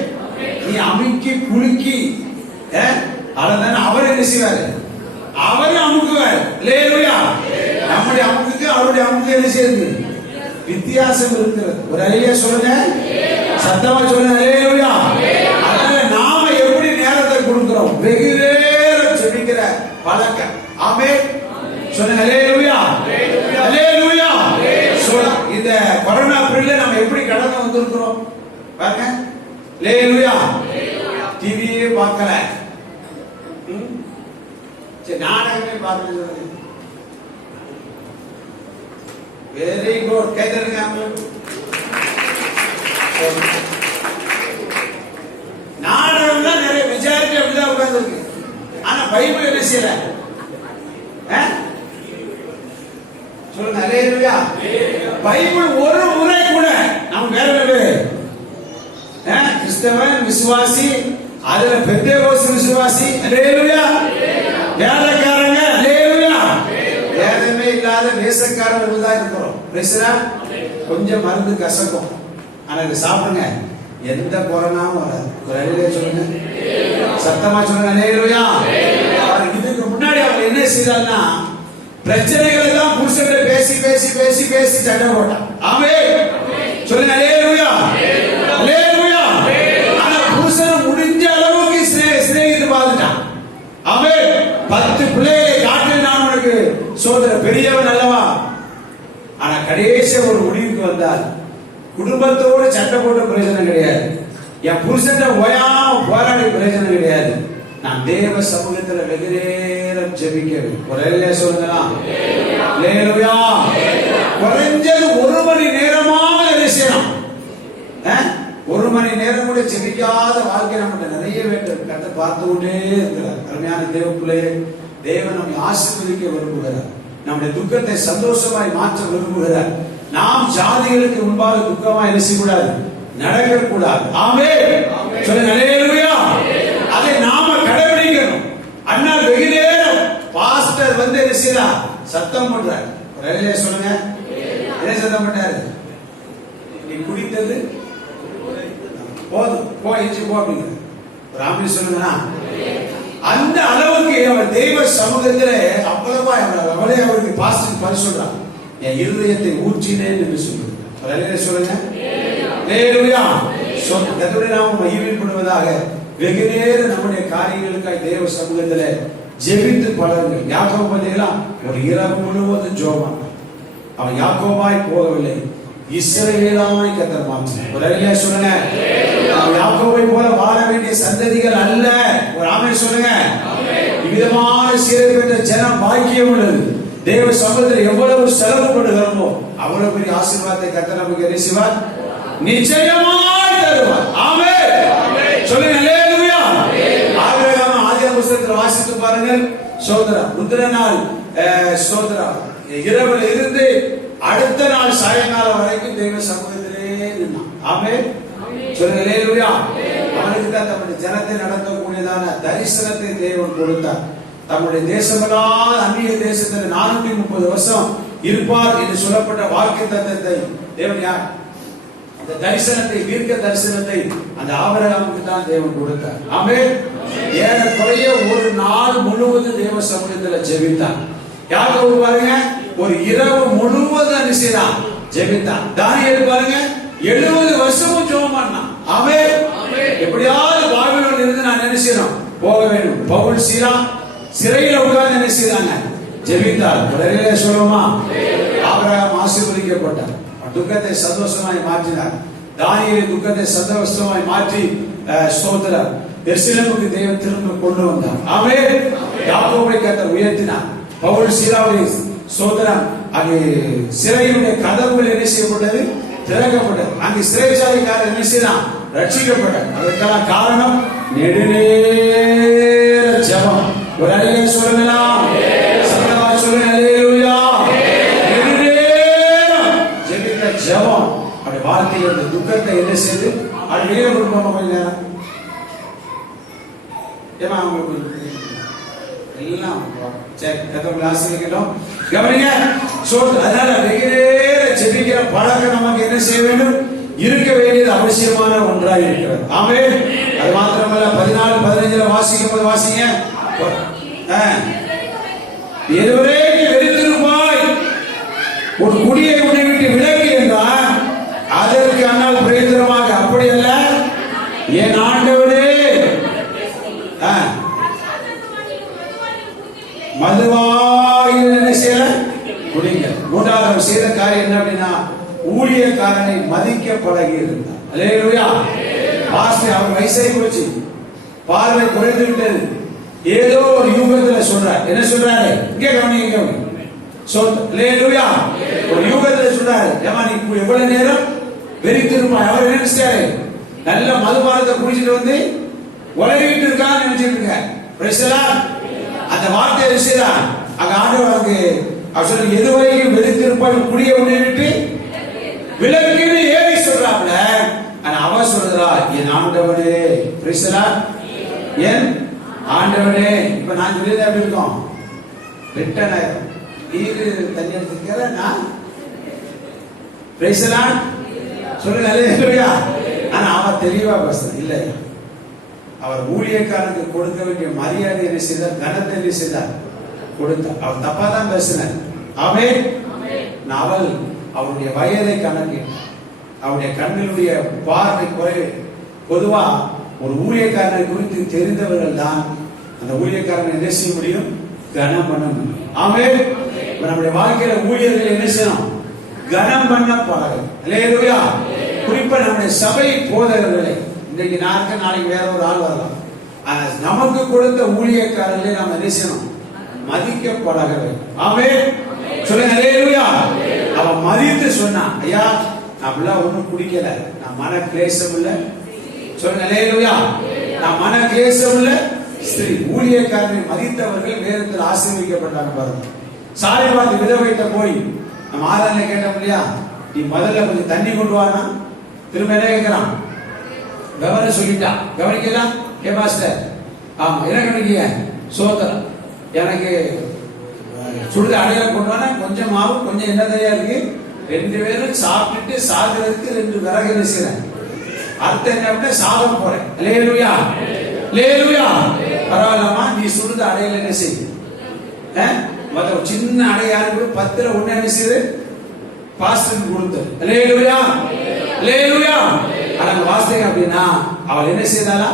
நீ அமுக்கி குலுக்கி அதான் அவர் என்ன செய்வாரு, அவரும் அமுக்குவார். அல்லேலூயா. நம்முடைய அமுக்குக்கு அவருடைய அமுக்கு என்ன செய்யுது, வித்தியாசம் இருக்கிறது. ஒரு அலையிலே சொல்லுங்க, சத்தமா சொல்லுங்க அல்லேலூயா. அதனால நாம எப்படி நேரத்தை கொடுக்கிறோம், வெகு நேரம் ஜெபிக்கிற பழக்கம். ஆமென். சொல்லுங்க அல்லேலூயா. அல்லேலூயா. இந்த கொரோனா பீரியட்ல நம்ம எப்படி கடந்து வந்திருக்கிறோம் பாருங்க. அல்லேலூயா. டிவியே பார்க்கல, நாடகமே பார்க்கல. Very good. கேட்கறீங்க? நாடகம் தான் நிறைய மெஜாரிட்டி அப்படிதான் உட்கார்ந்து இருக்கு. ஆனா பைபிள் என்ன செய்யல? சொல்லுங்க அல்லேலூயா. பைபிள் ஒரு முறை கூட நம்ம வேற கிறிஸ்தவன் விசுவாசி, அதுல பெந்தேகோஸ்து விசுவாசி, அல்லேலூயா, வேலைக்காரங்க, அல்லேலூயா, வேதமே இல்லாத வேஷக்காரர்கள் தான் இருக்கிறோம். கொஞ்சம் மருந்து கசக்கும், ஆனா இதை சாப்பிடுங்க, எந்த கொரோனாவும் வராது. ஒரு அலையிலே சொல்லுங்க, சத்தமா சொல்லுங்க அல்லேலூயா. இதுக்கு முன்னாடி அவர் என்ன செய்தார்னா, பிரச்சனைகள் எல்லாம் புருஷன்கிட்ட பேசி பேசி பேசி பேசி சண்டை போட்டான். ஆமென். சொல்லுங்க அல்லேலூயா. அல்லேலூயா. ஆனா புருஷனை முடிஞ்ச அளவுக்கு சிநேகித்து பார்த்துட்டான். ஆமென். 10 பிள்ளைகளை காட்டு நான் உனக்கு சோதர பெரியவன் அல்லவா. ஆனா கடைசி ஒரு முடிவுக்கு வந்தால், குடும்பத்தோடு சண்டை போட்ட பிரயோஜனம் கிடையாது, என் புருஷன் ஓயாம போராடி பிரயோஜனம் கிடையாது. நான் தேவ சமூகத்தில் வெகு நேரம் ஜெபிக்கிறேன். ஒரு சொல்லுங்களா, அல்லேலூயா. குறைஞ்சது 1 மணி நேரமாக என்ன செய்யணும்? 1 மணி நேரம் கூட ஜெபிக்காத வாழ்க்கை நம்மகிட்ட நிறைய வேண்டும். கத்தை பார்த்து கொண்டே இருக்கிறார். அருமையான தேவ பிள்ளையே, தேவன் நம்மை ஆசீர்வதிக்க விரும்புகிறார். நம்முடைய துக்கத்தை சந்தோஷமாய் மாற்ற விரும்புகிறார். நாம் ஜாதிகளுக்கு முன்பாக துக்கமாய் என்ன செய்யக்கூடாது, நடக்க கூடாது. ஆமென். சொல்லுங்க அல்லேலூயா. அதை நாம கடைபிடிக்கணும். அண்ணா வெகு நேரம் பாஸ்டர் வந்து என்ன செய்யறார், சத்தம் பண்றார். ஒரு சொல்லுங்க, என்ன சத்தம் பண்றாரு? நீ குடித்தது போதும், போயிடுச்சு போ அப்படிங்க. ராமி சொல்லுங்க, அந்த அளவுக்கு அவர் தெய்வ சமூகத்திலே அவ்வளவா அவளே அவருக்கு பாஸ்டர் பரிசு சொல்றான். என் இருதயத்தை ஊற்றினேன் என்று சொல்லுங்க. சொல்லுங்க அல்லேலூயா. கர்த்தருடைய நாமம் மகிமைப்படுவதாக. வெகு நேரம் நம்முடைய காரியங்களுக்காய் தேவ சமூகத்திலே ஜெபித்து பழகுங்கள். யாக்கோபு பார்த்தீங்களா, ஒரு இரவு முழுவதும் ஜெபம். அவன் யாக்கோபாய் போகவில்லை, இஸ்ரவேலாய் கர்த்தர் மாற்றினார். ஒரு அல்லேலூயா சொல்லுங்க. யாக்கோபை போல வாழ வேண்டிய சந்ததிகள் அல்ல. ஒரு ஆமென் சொல்லுங்க. விதமான சீரை பெற்ற ஜனம் பாக்கியம் உள்ளது. தேவ சமூகத்தில் எவ்வளவு செலவு பண்ணுகிறோமோ அவ்வளவு பெரிய ஆசீர்வாதத்தை கர்த்தர் நமக்கு என்ன செய்வார், நிச்சயமாய் தருவார். ஆமென். சொல்லுங்க அல்லேலூயா. ஆபிரகாம் ஆதியாகம புத்தகத்தில் வாசித்து பாருங்கள். சோதரா முந்தின நாள் சோதரா இரவுல இருந்து அடுத்த நாள் சாயங்காலம் வரைக்கும் தேவ சமூகத்திலே நின்னான். ஆமென். சொல்லுங்க அல்லேலூயா. அவனுக்கு தான் தம்முடைய ஜனத்தை நடத்தக்கூடியதான தரிசனத்தை தேவன் கொடுத்தார். தம்முடைய தேசமெல்லாம் அந்நிய தேசத்தில் 430 வருஷம் இருப்பார் என்று சொல்லப்பட்ட வாக்கு தத்தத்தை தேவன் யார்? அந்த தரிசனத்தை, தீர்க்க தரிசனத்தை அந்த ஆபிரகாமுக்கு தான் தேவன் கொடுத்தார். ஆமென். ஏறக்குறைய ஒரு நாள் முழுவதும் தேவ சமூகத்தில் ஜெபித்தார். யாக்கோபு பாருங்க, ஒரு இரவு முழுவதும் அனுசிதான் ஜெபித்தான். தானியேல் பாருங்க, 70 வருஷமும் ஜெபம் பண்ணான். ஆமென். எப்படியாவது பாபிலோனில் இருந்து நான் என்ன செய்யணும், போக வேண்டும். பவுல் சீலா சிறையில் உட்கார்ந்து என்ன செய்தாங்க, ஜெபித்தார். உடனே சொல்லுமா, ஆபிரகாம் ஆசீர்வதிக்கப்பட்டார். துக்கத்தை சந்தோஷமாய் மாற்றினார். தானியேல் துக்கத்தை சந்தோஷமாய் மாற்றி ஸ்தோத்திரம் எருசலேமுக்கு தேவன் திரும்ப கொண்டு வந்தார். ஆமென். யாக்கோபை கர்த்தர் உயர்த்தினார். பவுல் சீலாவை ஸ்தோத்திரம் அங்கே சிறையினுடைய கதவுகள் என்ன செய்யப்பட்டது, திறக்கப்பட்டது. அங்கே சிறைச்சாலைக்காரர் என்ன செய்தான், ரட்சிக்கப்பட்டார். அதற்கெல்லாம் காரணம் நெடுநேர ஜெபம். ஒரு அலையை சொல்லலாம், சத்தமா சொல்லுங்க, அல்லேலூயா. நெடுநேரம் ஜெபித்த ஜெபம் அப்படி வாழ்க்கையில் இந்த துக்கத்தை என்ன செய்து அது வெளியே கொடுப்போம். கொஞ்ச நேரம் ஏமா அவங்களுக்கு எல்லாம் சரி, கத்தவங்களை ஆசீர்வதிக்கட்டும். கவனிங்க, அதனால வெகு நேர ஜெபிக்கிற பழக்கம் நமக்கு என்ன செய்ய வேண்டும், இருக்க வேண்டியது அவசியமான ஒன்றாக இருக்கிறது. ஆமென். அது மாத்திரமல்ல, 14, 15 வாசிக்கும் போது வாசிங்க. எதுவரை வெறித்திருப்பாய், ஒரு குடியை உன்னை விட்டு விலகி என்றார், அதற்கு ஆனால் பிரயோஜனமாக அப்படி அல்ல என் ஆண்டவரே மதுவாயில் என்ன செய்யல குடிங்க. மூன்றாவது செய்த காரியம் என்ன அப்படின்னா, ஊழியக்காரனை மதிக்க பழகி இருந்தார். அல்லேலூயா. பாஸ்டர் அவர் வயசை போச்சு, பார்வை குறைந்து விட்டது, ஏதோ ஒரு யூகத்துல சொல்றார். என்ன சொல்றாரு, இங்கே கவனிங்க. அல்லேலூயா. ஒரு யூகத்துல சொல்றாரு, ஏமா நீ எவ்வளவு நேரம் வெறித்திருப்பா. அவர் என்ன நினைச்சாரு, நல்ல மதுபானத்தை குடிச்சிட்டு வந்து உலகிட்டு இருக்கான்னு நினைச்சிட்டு இருக்க. அந்த வார்த்தை விஷயம் அங்க ஆண்டவருக்கு அவர் சொல்ல, எதுவரைக்கும் வெறித்திருப்பால் குடிய உன்னை விட்டு விலக்குன்னு ஏறி சொல்றாப்ல. ஆனா அவ சொல்றா, என் ஆண்டவனே, என் ஆண்டவனே. இப்ப நான் சொல்லிதான் எப்படி இருக்கோம், ரிட்டன் ஆயிரும். நீரு தண்ணி எடுத்துக்கிற நான் சொல்லுங்க, அல்லேலூயா. ஆனா அவன் தெளிவா பேசுறான், இல்ல அவர் ஊழியக்காரனுக்கு கொடுக்க வேண்டிய மரியாதை என்ன செய்தார், கனத்தை என்ன செய்தார், கொடுத்தார். அவர் தப்பா தான் பேசினார். ஆமென். அவள் அவருடைய வயதை கணக்கிட்டு அவருடைய கண்களுடைய பார்வை குறைவு. பொதுவா ஒரு ஊழியக்காரனை குறித்து தெரிந்தவர்கள் தான் அந்த ஊழியக்காரனை என்ன செய்ய முடியும், கனம் பண்ண முடியும். ஆமென். நம்முடைய வாழ்க்கையில ஊழியர்கள் என்ன செய்யணும், கனம் பண்ண பழகும். அல்லேலூயா. குறிப்பா நம்முடைய சபை போதகர்களை, இன்னைக்கு நாளைக்கு வேற ஒரு ஆள் வரலாம், நமக்கு கொடுத்த ஊழியக்காரர்களை நாம் என்ன செய்யணும், மதிக்க பழக வேண்டும். ஆமென். சொல்லுங்க, அல்லேலூயா. அவன் மதித்து சொன்னான், ஐயா நான் அப்படிலாம் ஒண்ணும் குடிக்கல, நான் மன கிளேசம் இல்ல. சொல்லுங்க, அல்லேலூயா. நான் மன கிளேசம் இல்ல ஸ்திரீ. ஊழியக்காரனை மதித்தவர்கள் வேதத்தில் ஆசீர்வதிக்கப்பட்டாங்க. பாருங்க, சாரிபாத் விதவைட்ட போய் நம்ம ஆராதனை கேட்டோம் இல்லையா, நீ முதல்ல கொஞ்சம் தண்ணி கொண்டு வானா, திரும்ப என்ன கேட்கிறான், கவனம் சொல்லிட்டா. கவனிக்கலாம் ஏ மாஸ்டர், ஆமா என்ன கவனிக்க, சோதரம் எனக்கு சுடுத அடையாளம் கொண்டு வானா, கொஞ்சம் மாவு கொஞ்சம் என்ன தரையா இருக்கு, 2 பேரும் சாப்பிட்டுட்டு சாகிறதுக்கு 2 விறகு செய்றேன். அர்த்தம் என்ன அப்படின்னா சாக போறேன். அல்லேலூயா, அல்லேலூயா. பரவாயில்லமா, நீ சுடுத அடையில என்ன செய்ய, மொத்தம் சின்ன அடையாளு 10ல ஒண்ணு என்ன செய்யுது, பாஸ்டருக்கு கொடுத்து. அல்லேலூயா, அல்லேலூயா. ஆனா வாஸ்தவம் அப்படின்னா அவள் என்ன செய்தாளா,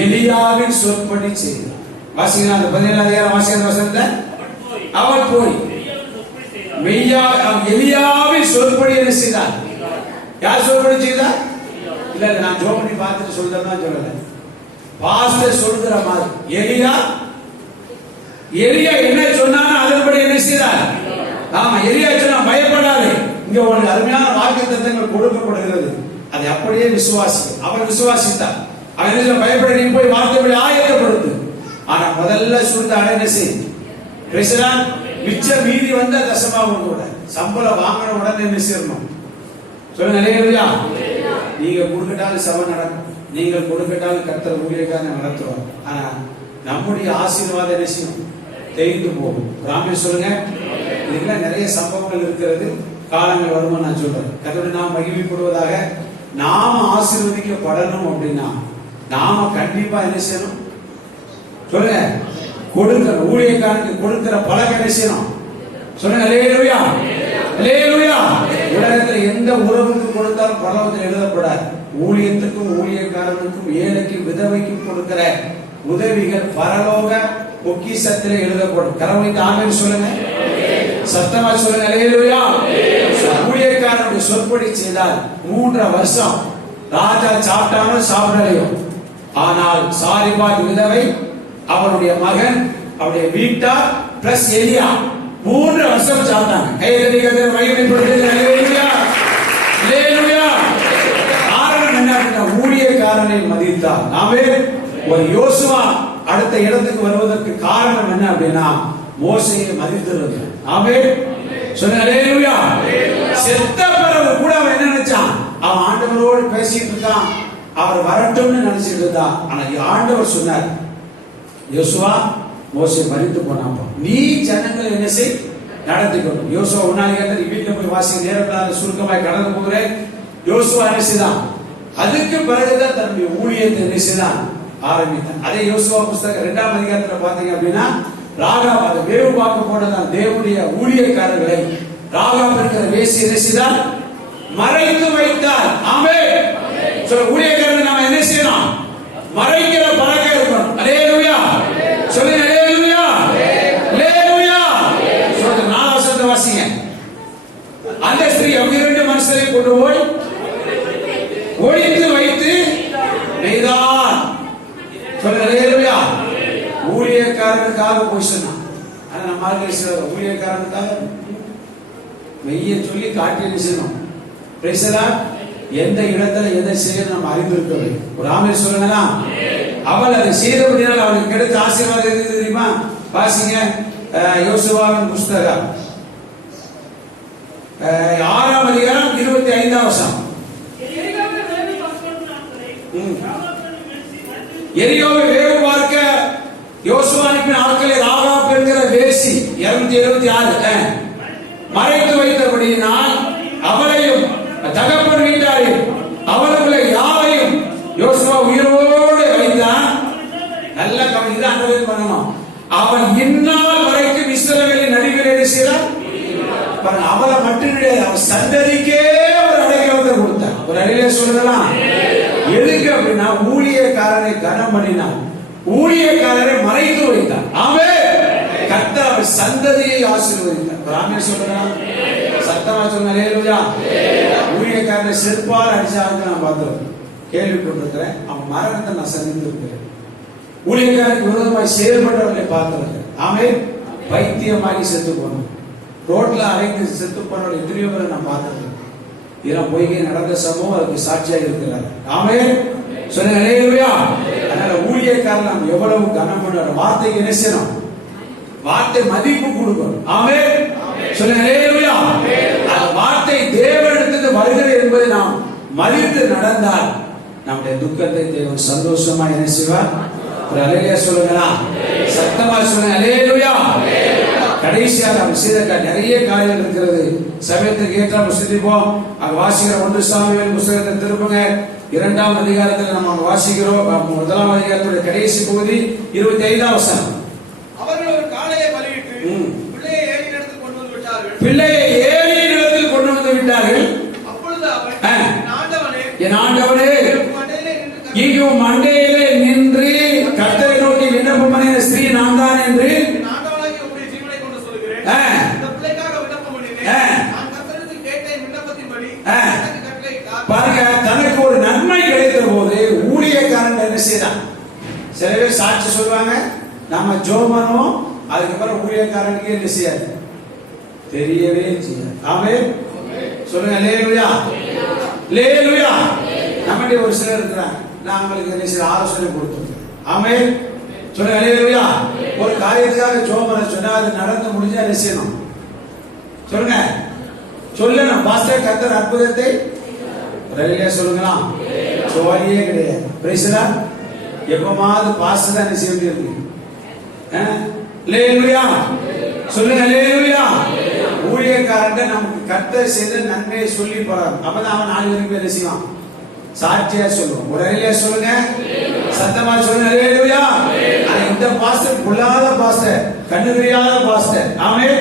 எலியாவின் சொற்படி செய்தாள். வாசிக்கலாம், அந்த 17ஆம் வசனத்தை, அவள் போய் எலியாவின் சொற்படி என்ன செய்தாள். யார் சொற்படி செய்தாள், இல்ல நான் ஜோம் பண்ணி பார்த்துட்டு சொல்றேன் சொல்லல, பாஸ்டர் சொல்கிற மாதிரி. எலியா என்ன சொன்னானோ அதன்படி என்ன செய்தார். ஆமா, எலியா சொன்னா பயப்படாதே, இங்க உனக்கு அருமையான வாக்குத்தத்தங்கள் கொடுக்கப்படுகிறது, அதை அப்படியே விசுவாசி. அவன் விசுவாசித்தான். அவன் என்ன சொல்ல, பயப்பட நீ போய் வார்த்தைப்படி ஆயத்தப்படுத்து. ஆனா முதல்ல சுருந்த அடையின செய். மிச்ச மீதி வந்த தசமாவும் கூட சம்பளம் வாங்கின உடனே என்ன செய்யணும், சொல்லுங்க, அல்லேலூயா. நீங்க கொடுக்கட்டாலும் சபை நடக்கும், நீங்கள் கொடுக்கட்டாலும் கர்த்தர் ஊழியக்காரனை நடத்துவார். ஆனா நம்முடைய ஆசீர்வாதம் என்ன செய்யும்? தேய்ந்து போகும். ராமே சொல்லுங்க. இதுக்கெல்லாம் நிறைய சம்பவங்கள் இருக்கிறது. காலங்கள் வருமா நான் சொல்றேன். கர்த்தருடைய நாம் மகிமைப்படுவதாக. நாம ஆசீர்வதிக்கப்படணும் அப்படின்னா நாம கண்டிப்பா என்ன செய்யணும்? சொல்லுங்க. கொடுக்கிற ஊழியக்காரனுக்கு கொடுக்கிற பலன் என்ன செய்யணும்? சொல்லுங்க. அல்லேலூயா, அல்லேலூயா. உலகத்துல எந்த உறவுக்கு கொடுத்தாலும் பரலோகத்தில் எழுதப்படாது. ஊழியத்துக்கும் ஊழியக்காரனுக்கும் ஏழைக்கும் விதவைக்கும் கொடுக்கிற உதவிகள் பரலோக பொக்கிஷத்தில் எழுதப்படும். கரவணைக்கு ஆமென் சொல்லுங்க. சத்தமா சொல்லுங்க. அல்லேலூயா. ஊழியக்காரனுடைய சொற்படி செய்தால் 3 வருஷம் ராஜா சாப்பிட்டாலும் சாப்பிடலையோ, ஆனால் சாரிபாத் விதவை, அவனுடைய மகன், அவருடைய வீட்டார் பிளஸ் எலியா 3 வருஷம் சாப்பிட்டாங்க. கைதடி கர்த்தரை மகிமைப்படுத்துங்க. அல்லேலூயா, அல்லேலூயா. காரணம் என்ன அப்படின்னா ஊழியக்காரனை மதித்தார். நாமே ஒரு யோசுவா அடுத்த இடத்துக்கு வருவதற்கு காரணம் என்ன அப்படின்னா மோசேயை மதித்திருந்தார். ஆமென் சொல்லுங்க. அல்லேலூயா. செத்த பிறகு கூட அவன் என்ன நினைச்சான்? அவன் ஆண்டவரோடு பேசிட்டு இருக்கான், அவர் வரட்டும்னு நினைச்சிட்டு இருந்தான். ஆனா ஆண்டவர் சொன்னார், யோசுவா மோசே மரித்து போனாப்பா, நீ ஜனங்களை என்ன செய்? நடத்திக்கணும். யோசுவா 1 வீட்டுல போய் வாசி, நேரத்தில் சுருக்கமாய் கடந்து போகிறேன். யோசுவா என்ன செய்தான்? அதுக்கு பிறகுதான் தன்னுடைய ஊழியத்தை என்ன செய்தான்? ஆரம்பித்தான். அதே யோசுவா புஸ்தகம் 2ஆம் அதிகாரத்துல பாத்தீங்க அப்படின்னா ராகாப் அதை வேவு பார்க்க போனதான் தேவனுடைய ஊழியக்காரர்களை ராகாப் இருக்கிற வேசி என்ன செய்தார்? மறைத்து வைத்தார். ஆமென் சொல்ல. ஊழியக்காரர்கள் நாம என்ன செய்யணும்? மறைக்கிற பழக்கம் இருக்கணும். அல்லேலூயா சொல்லுங்க. அல்லேலூயா, அல்லேலூயா. சொல்லுங்க. 4 வசனத்தை வாசிங்க. அந்த ஸ்திரீ அவங்க 2 மனுஷரை கொண்டு போய் ஒளித்து வைத்து நெய்தார். சொல்லுங்க. அல்லேலூயா. ஊழியக்காரனுக்காக போய் சொன்னான். ஆனா நம்ம ஊழியக்காரனுக்காக மெய்ய சொல்லி காட்டி என்ன செய்யணும்? எந்த இடத்துல எதை செய்ய நம்ம அறிந்திருக்கவில்லை. ஒரு ஆமென் சொல்லுங்களா. அவள் அதை செய்தபடியால் அவளுக்கு கிடைத்த ஆசீர்வாதம் எது தெரியுமா? வாசிங்க. யோசுவாவின் புஸ்தகம் 6ஆம் அதிகாரம் 25ஆம் வசனம். எரியோவை வேவு பார்க்க யோசுவா அனுப்பின ஆட்களை ராகாப் என்கிற வேசி 276 மறைத்து வைத்தபடியினால் அவளையும் தகப்பன் வீட்டாரையும் அவர்களை யாரையும் யோசுவா உயிரோடு வைத்தான். நல்ல கவனித்து அண்டர்லைன் பண்ணணும். அவன் இந்நாள் வரைக்கும் இஸ்ரவேலின் நடுவில் என்ன செய்தார்? அவளை மட்டும் கிடையாது, அவன் சந்ததிக்கே ஒரு அடைக்கலத்தை கொடுத்தான். ஒரு அடையில சொல்லலாம். எதுக்கு அப்படின்னா ஊழியக்காரரை கனம் பண்ணினான், ஊழியக்காரரை மறைத்து வைத்தான். ஆமென். கர்த்தர் அவர் சந்ததியை ஆசீர்வதித்தார். ஒரு ஆமென் சொல்லலாம். சத்தமா சொல்லுங்க. அல்லேலூயா. ஊழியக்காரரை செருப்பால் அடிச்சாங்க நான் பார்த்தேன், கேள்விப்பட்டிருக்கிறேன். அவன் மரணத்தை நான் சந்தித்திருக்கிறேன். ஊழியக்காரருக்கு விரோதமாய் செயல்பட்டவர்களை பார்த்தவர்கள். ஆமென். பைத்தியமாகி செத்து போனோம், ரோட்ல அரைந்து செத்து போனவர்கள் எத்தனையோ பேரை நான் பார்த்தேன். இதெல்லாம் பொய்கை நடந்த சம்பவம் அதுக்கு சாட்சியாக இருக்கிறார். ஆமென் சொல்லுங்க. அல்லேலூயா. அதனால ஊழியக்காரர் நாம் எவ்வளவு கனம் பண்ணுற வார்த்தைக்கு என்ன செய்யணும்? வார்த்தை மதிப்பு கொடுக்கணும். ஆமென் சொல்லுங்க. அல்லேலூயா. அந்த வார்த்தை தேவனிடத்திலிருந்து வருகிறது என்பதை நாம் மதித்து நடந்தால் நம்முடைய துக்கத்தை தேவன் சந்தோஷமா என்ன செய்வார்? ஒரு அல்லேலூயா சொல்லுங்களா. சத்தமா சொல்லுங்க. அல்லேலூயா. கடைசியாக நாம் செய்த நிறைய காரியங்கள் இருக்கிறது. சமயத்துக்கு ஏற்ற சிந்திப்போம். அங்க வாசிக்கிற 1 சாமுவேல் புஸ்தகத்தை திருப்புங்க. 2ஆம் அதிகாரத்தில் நம்ம வாசிக்கிறோம். 1ஆம் அதிகாரத்துடைய கடைசி பகுதி 25ஆம் வசனம். அவர்கள் ஒரு காளையை பலியிட்டு பிள்ளையை ஏலியினிடத்தில் கொண்டு வந்து விட்டார்கள். பிள்ளையை ஏலியினிடத்தில் கொண்டு வந்து விட்டார்கள். அப்பொழுது அவன், என் ஆண்டவனே இங்கு மண்டையிலே நின்று கர்த்தரை நோக்கி விண்ணப்பம் பண்ணின ஸ்திரீ நான் தான் என்று பாருங்க. தனக்கு ஒரு நன்மை கிடைத்த போது ஊழியக்காரன் என்ன செய்யலாம்? சில பேர் சாட்சி சொல்லுவாங்க, நம்ம ஜோமனும் அதுக்கப்புறம் ஊழியக்காரனுக்கு என்ன செய்யாது? தெரியவே செய்யாது. ஆமென் சொல்லுங்க. அல்லேலூயா, அல்லேலூயா. நம்மகிட்ட ஒரு சிலர் இருக்கிறாங்க, நான் உங்களுக்கு என்ன செய்ய ஆலோசனை கொடுத்துருக்கேன். ஆமென் சொல்லுங்க. அல்லேலூயா. ஒரு காரியத்துக்காக ஜோமனை சொன்னா அது நடந்து முடிஞ்சா என்ன செய்யணும்? சொல்லுங்க. சொல்லணும். பாஸ்டர் கர்த்தர் அற்புதத்தை சொல்லுங்களா. சோழியே கிடையாது. எப்பமாவது பாஸ்டர் தான் செய்ய வேண்டியிருக்கு. அல்லேலூயா சொல்லுங்க, அல்லேலூயா. ஊழியக்காரங்க நமக்கு கர்த்தர் செய்த நன்மையை சொல்லி போறாங்க. அப்பதான் அவன் 4 பேருக்கு என்ன செய்வான்? சாட்சியா சொல்லுவோம். ஒரு அலையில சொல்லுங்க, சத்தமா சொல்லுங்க, அல்லேலூயா. இந்த பாஸ்டர் பொல்லாத பாஸ்டர், கண்ணு தெரியாத பாஸ்டர், ஆமென்.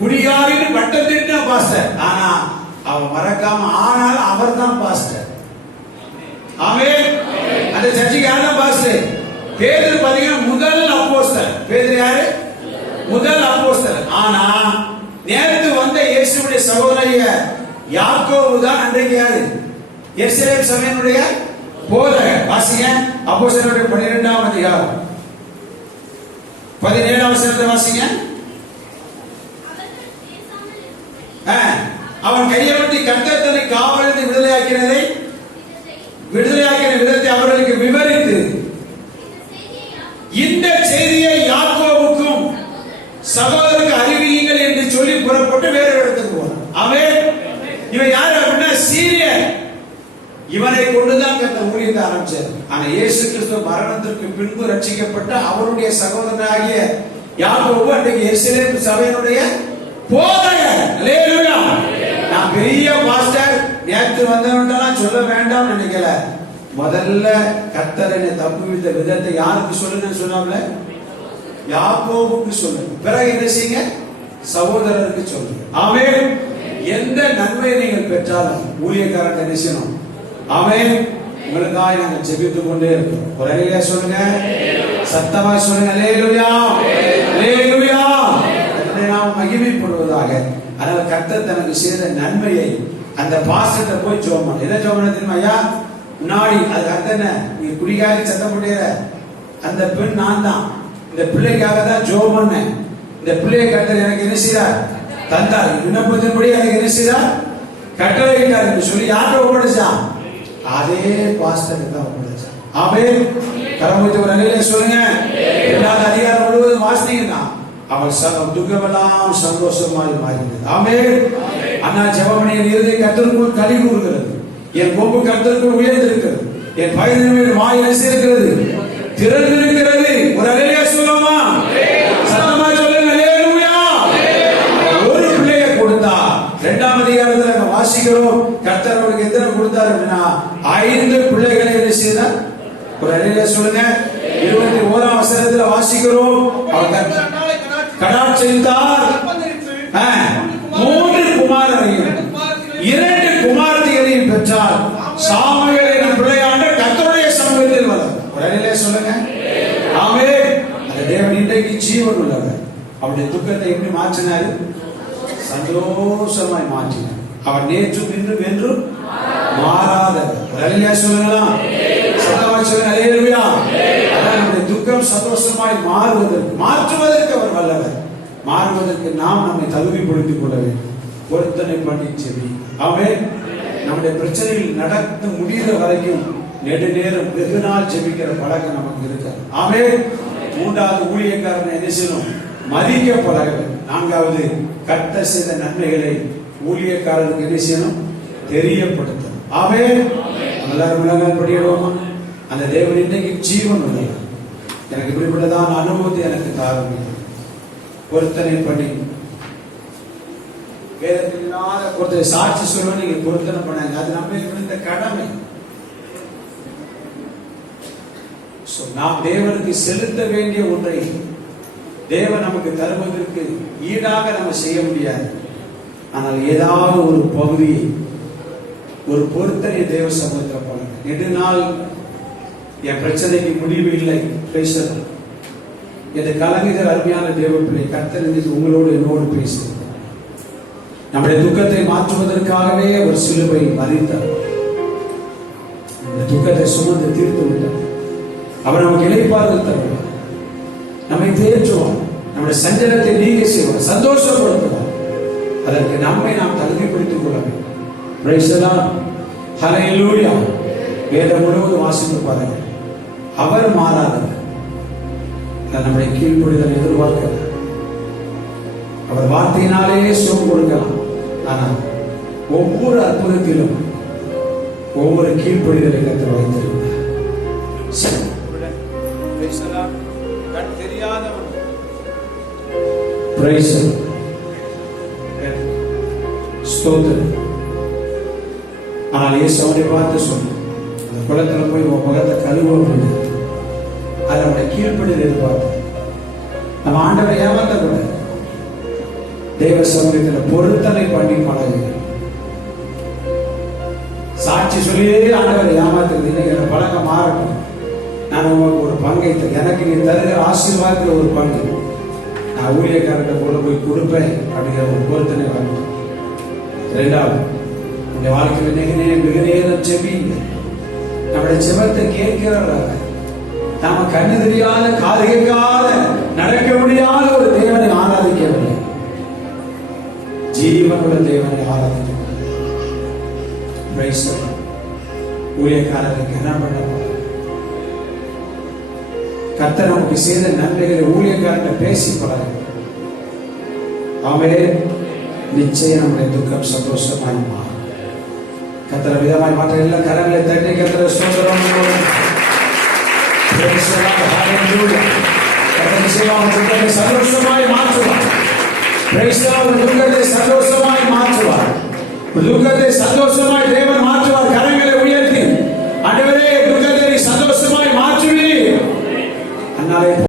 குடிகாரின்னு பட்டம் திட்டின பாஸ்டர், ஆனா அவன் மறக்காம ஆனாலும் அவர் தான் பாஸ்டர், ஆமென். அந்த சர்ச்சுக்கு யார் தான் பாஸ்டர்? பேதுரு பாத்தீங்கன்னா முதல் அப்போஸ்தலர். பேதுரு யாரு? முதல் அப்போஸ்தலர். ஆனா நேத்து வந்த இயேசுவுடைய சகோதரிய யாக்கோபு தான் அன்றைக்கு யாரு? எருசலேம் சபையினுடைய போதகர். வாசிங்க அப்போஸ்தலருடைய 12ஆம் அதிகாரம் 17ஆம் வசனத்தை வாசிங்க. அவன் கையெழுத்தி கர்த்தர் தன்னை காவலிருந்து விடுதலையாக்கின விதத்தை அவர்களுக்கு விவரித்து இந்த செய்தியை யாக்கோபுக்கும் சகோதரருக்கு அறிவியுங்கள் என்று சொல்லி புறப்பட்டு வேறு இடத்துக்கு போனான். அவன் இவன் யாரு அப்படின்னா சீரியன். இவனை கொண்டுதான் கர்த்தர் ஊழியத்தை ஆரம்பிச்சார். ஆனா இயேசு கிறிஸ்து மரணத்திற்கு பின்பு ரட்சிக்கப்பட்ட அவருடைய சகோதரனாகிய யாக்கோபு அன்றைக்கு எருசலேம் சபையினுடைய போதகர். அல்லேலூயா. நான் பெரிய பாஸ்டர் நேற்று வந்தவன்டெல்லாம் சொல்ல வேண்டாம் நினைக்கல. முதல்ல கர்த்தர் என்னை தப்புவித்த விதத்தை யாருக்கு சொல்லுன்னு சொன்னாப்ல? யாக்கோபுக்கு சொல்லுங்க. பிறகு என்ன செய்யுங்க? சகோதரருக்கு சொல்லுங்க. ஆமென். எந்த நன்மை நீங்கள் பெற்றாலும் ஊழியக்காரன் என்ன செய்யணும்? ஆமென். உங்களுக்காக நாங்கள் ஜெபித்துக் கொண்டே இருக்கோம். ஒரு அலையில சொல்லுங்க, சத்தமா சொல்லுங்க, அல்லேலூயா, அல்லேலூயா. நாம் மகிமைப்படுவதாக. அதனால கர்த்தர் தனக்கு செய்த நன்மையை அந்த பாஸ்டர்ட்ட போய் ஜெபம் பண்ணு. என்ன ஜெபம் பண்ண தெரியுமா? ஐயா முன்னாடி அது அர்த்தம் என்ன? நீ குடிகாரி சத்தம் போடுற அந்த பெண் நான் தான். இந்த பிள்ளைக்காக தான் ஜெபம் பண்ணேன். இந்த பிள்ளையை கர்த்தர் எனக்கு என்ன செய்தார்? தந்தார். விண்ணப்பத்தின்படி எனக்கு என்ன செய்தார்? கட்டளையிட்டார் என்று சொல்லி யார்கிட்ட ஒப்படைச்சான்? அதே பாஸ்டருக்கு தான் ஒப்படைச்சான். ஆமென். கரமுத்தி ஒரு அலையில சொல்லுங்க. 2வது அதிகாரம் முழுவதும் வாசினீங்கன்னா அவள் துக்கமெல்லாம் சந்தோஷமாய் மாறினது. ஆமென். அண்ணா ஜெபமணியின் இருதயம் கர்த்தருக்குள் களி கூறுகிறது. என் கொம்பு கர்த்தருக்குள் உயர்ந்திருக்கிறது. என் பயனின் மேல் வாய் இருக்கிறது, திறந்திருக்கிறது. ஒரு அலையில சொல்லுமா? சத்தமா சொல்லுங்க, அல்லேலூயா. ஒரு பிள்ளையை கொடுத்தா 2ஆம் அதிகாரத்துல நம்ம வாசிக்கிறோம். கர்த்தர் அவருக்கு எத்தனை கொடுத்தார் அப்படின்னா 5 பிள்ளைகளை என்ன செய்தார்? ஒரு அலையில சொல்லுங்க. 21ஆம் வசனத்துல வாசிக்கிறோம். அவர் கடாட்சித்தார் 3 குமாரரையும் 2 குமாரத்திகளையும் பெற்றார். சாமுவேல் எனும் பிள்ளையாண்ட கர்த்தருடைய சமூகத்தில் வளர்ந்தார். உடனே சொல்லுங்க, ஆமென். அந்த தேவன் இன்றைக்கு ஜீவன் உள்ளவர். அவருடைய துக்கத்தை எப்படி மாற்றினாரு? சந்தோஷமாய் மாற்றினார். அவர் நேற்றும் இன்றும் என்றும் மாறாதவர். உடனே சொல்லுங்களா? சத்தமா சொல்லுங்க, அல்லேலூயா. நம்முடைய துக்கம் சந்தோஷமாய் மாற்றுவதற்கு அவர் வல்லவர். மாறுவதற்கு நாம் நம்மை தகுதிப்படுத்திக் கொள்ள வேண்டும். பொருத்தனை பண்ணி செவி. ஆமென். நம்முடைய பிரச்சனைகள் நடந்து முடிகிற வரைக்கும் நெடுநேரம் வெகு நாள் ஜெபிக்கிற பழக்கம் நமக்கு இருக்கு. ஆமென். 3வது ஊழியக்காரனை என்ன செய்யணும்? மதிக்க பழக வேண்டும். 4வது கர்த்தர் செய்த நன்மைகளை ஊழியக்காரனுக்கு என்ன செய்யணும்? தெரியப்படுத்தணும். ஆமென். எல்லாரும் விளங்கால் படிக்கிறோமா? அந்த தேவன் இன்னைக்கு ஜீவன் உள்ளவர். எனக்கு இப்படிப்பட்டதான் அனுபவத்தை எனக்கு தாருங்க. பொருத்தனை பண்ணி வேதத்தில் இல்லாத ஒருத்தர் சாட்சி சொல்ல நீங்க பொருத்தனை பண்ணாங்க. அது நம்ம இருந்த கடமை. நாம் தேவனுக்கு செலுத்த வேண்டிய ஒன்றை தேவன் நமக்கு தருவதற்கு ஈடாக நம்ம செய்ய முடியாது. ஆனால் ஏதாவது ஒரு பகுதியை ஒரு பொருத்தனை தேவ சமூகத்தில் போல நெடுநாள் என் பிரச்சனைக்கு முடிவு இல்லை பேசுறது இந்த கலங்குகிற அருமையான தேவ பிள்ளை கர்த்தர் உங்களோடு என்னோடு பேசுகிறார். நம்முடைய துக்கத்தை மாற்றுவதற்காகவே ஒரு சிலுவை மறித்தார். இந்த துக்கத்தை சுமந்து தீர்த்து விட்டார். அவர் நமக்கு இளைப்பாறுதல் தருவார், நம்மை தேற்றுவார், நம்முடைய சஞ்சலத்தை நீங்க செய்வார், சந்தோஷப்படுத்துவார். அதற்கு நம்மை நாம் தகுதிப்படுத்திக் கொள்ள வேண்டும். பிரைஸ் தி லார்ட், ஹல்லேலூயா. வேதம் முழுவதும் வாசித்து பாருங்கள். அவர் மாறாதவர். நம்முடைய கீழ்ப்படிதல் எதிர்பார்க்கிறார். அவர் வார்த்தையினாலே சுகம் கொடுக்கலாம். ஆனால் ஒவ்வொரு அற்புதத்திலும் ஒவ்வொரு கீழ்ப்படிதலை கர்த்தர் வைத்திருக்கிறார். கண் தெரியாதவன் Praise the Lord. ஸ்தோத்திரம். ஆனால் இயேசு அவனை பார்த்து சொன்னார், அந்த குளத்துல போய் உன் முகத்தை கழுவ அப்படின்னு. அதை அவனை கீழ்ப்படியில் எதிர்பார்த்தார். நம்ம ஆண்டவரை ஏமாத்த கூடாது. தேவ சமூகத்தில் பொருத்தனை பண்ணி பழகுங்க. சாட்சி சொல்லியே ஆண்டவரை ஏமாத்துறது இன்னைக்கு பழக்கம் மாறட்டும். நான் உங்களுக்கு ஒரு பங்கை எனக்கு நீ தருகிற ஆசீர்வாதத்தில் ஒரு பங்கு நான் ஊழியக்காரர்கிட்ட கூட போய் கொடுப்பேன் அப்படிங்கிற ஒரு பொருத்தனை வரணும். இரண்டாவது, உங்களுடைய வாழ்க்கையில் மிக நேரம் செபிங்க. நம்முடைய செபத்தை கேட்கிறவராக நாம கண்ணு தெரியாத காது கேட்காத நடக்க முடியாத ஒரு தேவனை ஆராதிக்கவில்லை, ஜீவனுள்ள தேவனை ஆராதிக்க. ஊழியக்காரருக்கு என்ன பண்ண கர்த்தர் நமக்கு செய்த நன்மைகளை ஊழியக்காரர்கிட்ட பேசி பழக. ஆமென். நிச்சயம் நம்முடைய துக்கம் சந்தோஷமாய் மாறும். கர்த்தர் விதமாய் மாற்ற எல்லா கரங்களை தட்டி கர்த்தரை ஸ்தோத்திரம் பண்ணுவோம். துக்கத்தை சந்தோஷமாய் மாற்றுவார். துக்கத்தை சந்தோஷமாய் மாற்றுவார். துக்கத்தை சந்தோஷமாய் தேவன்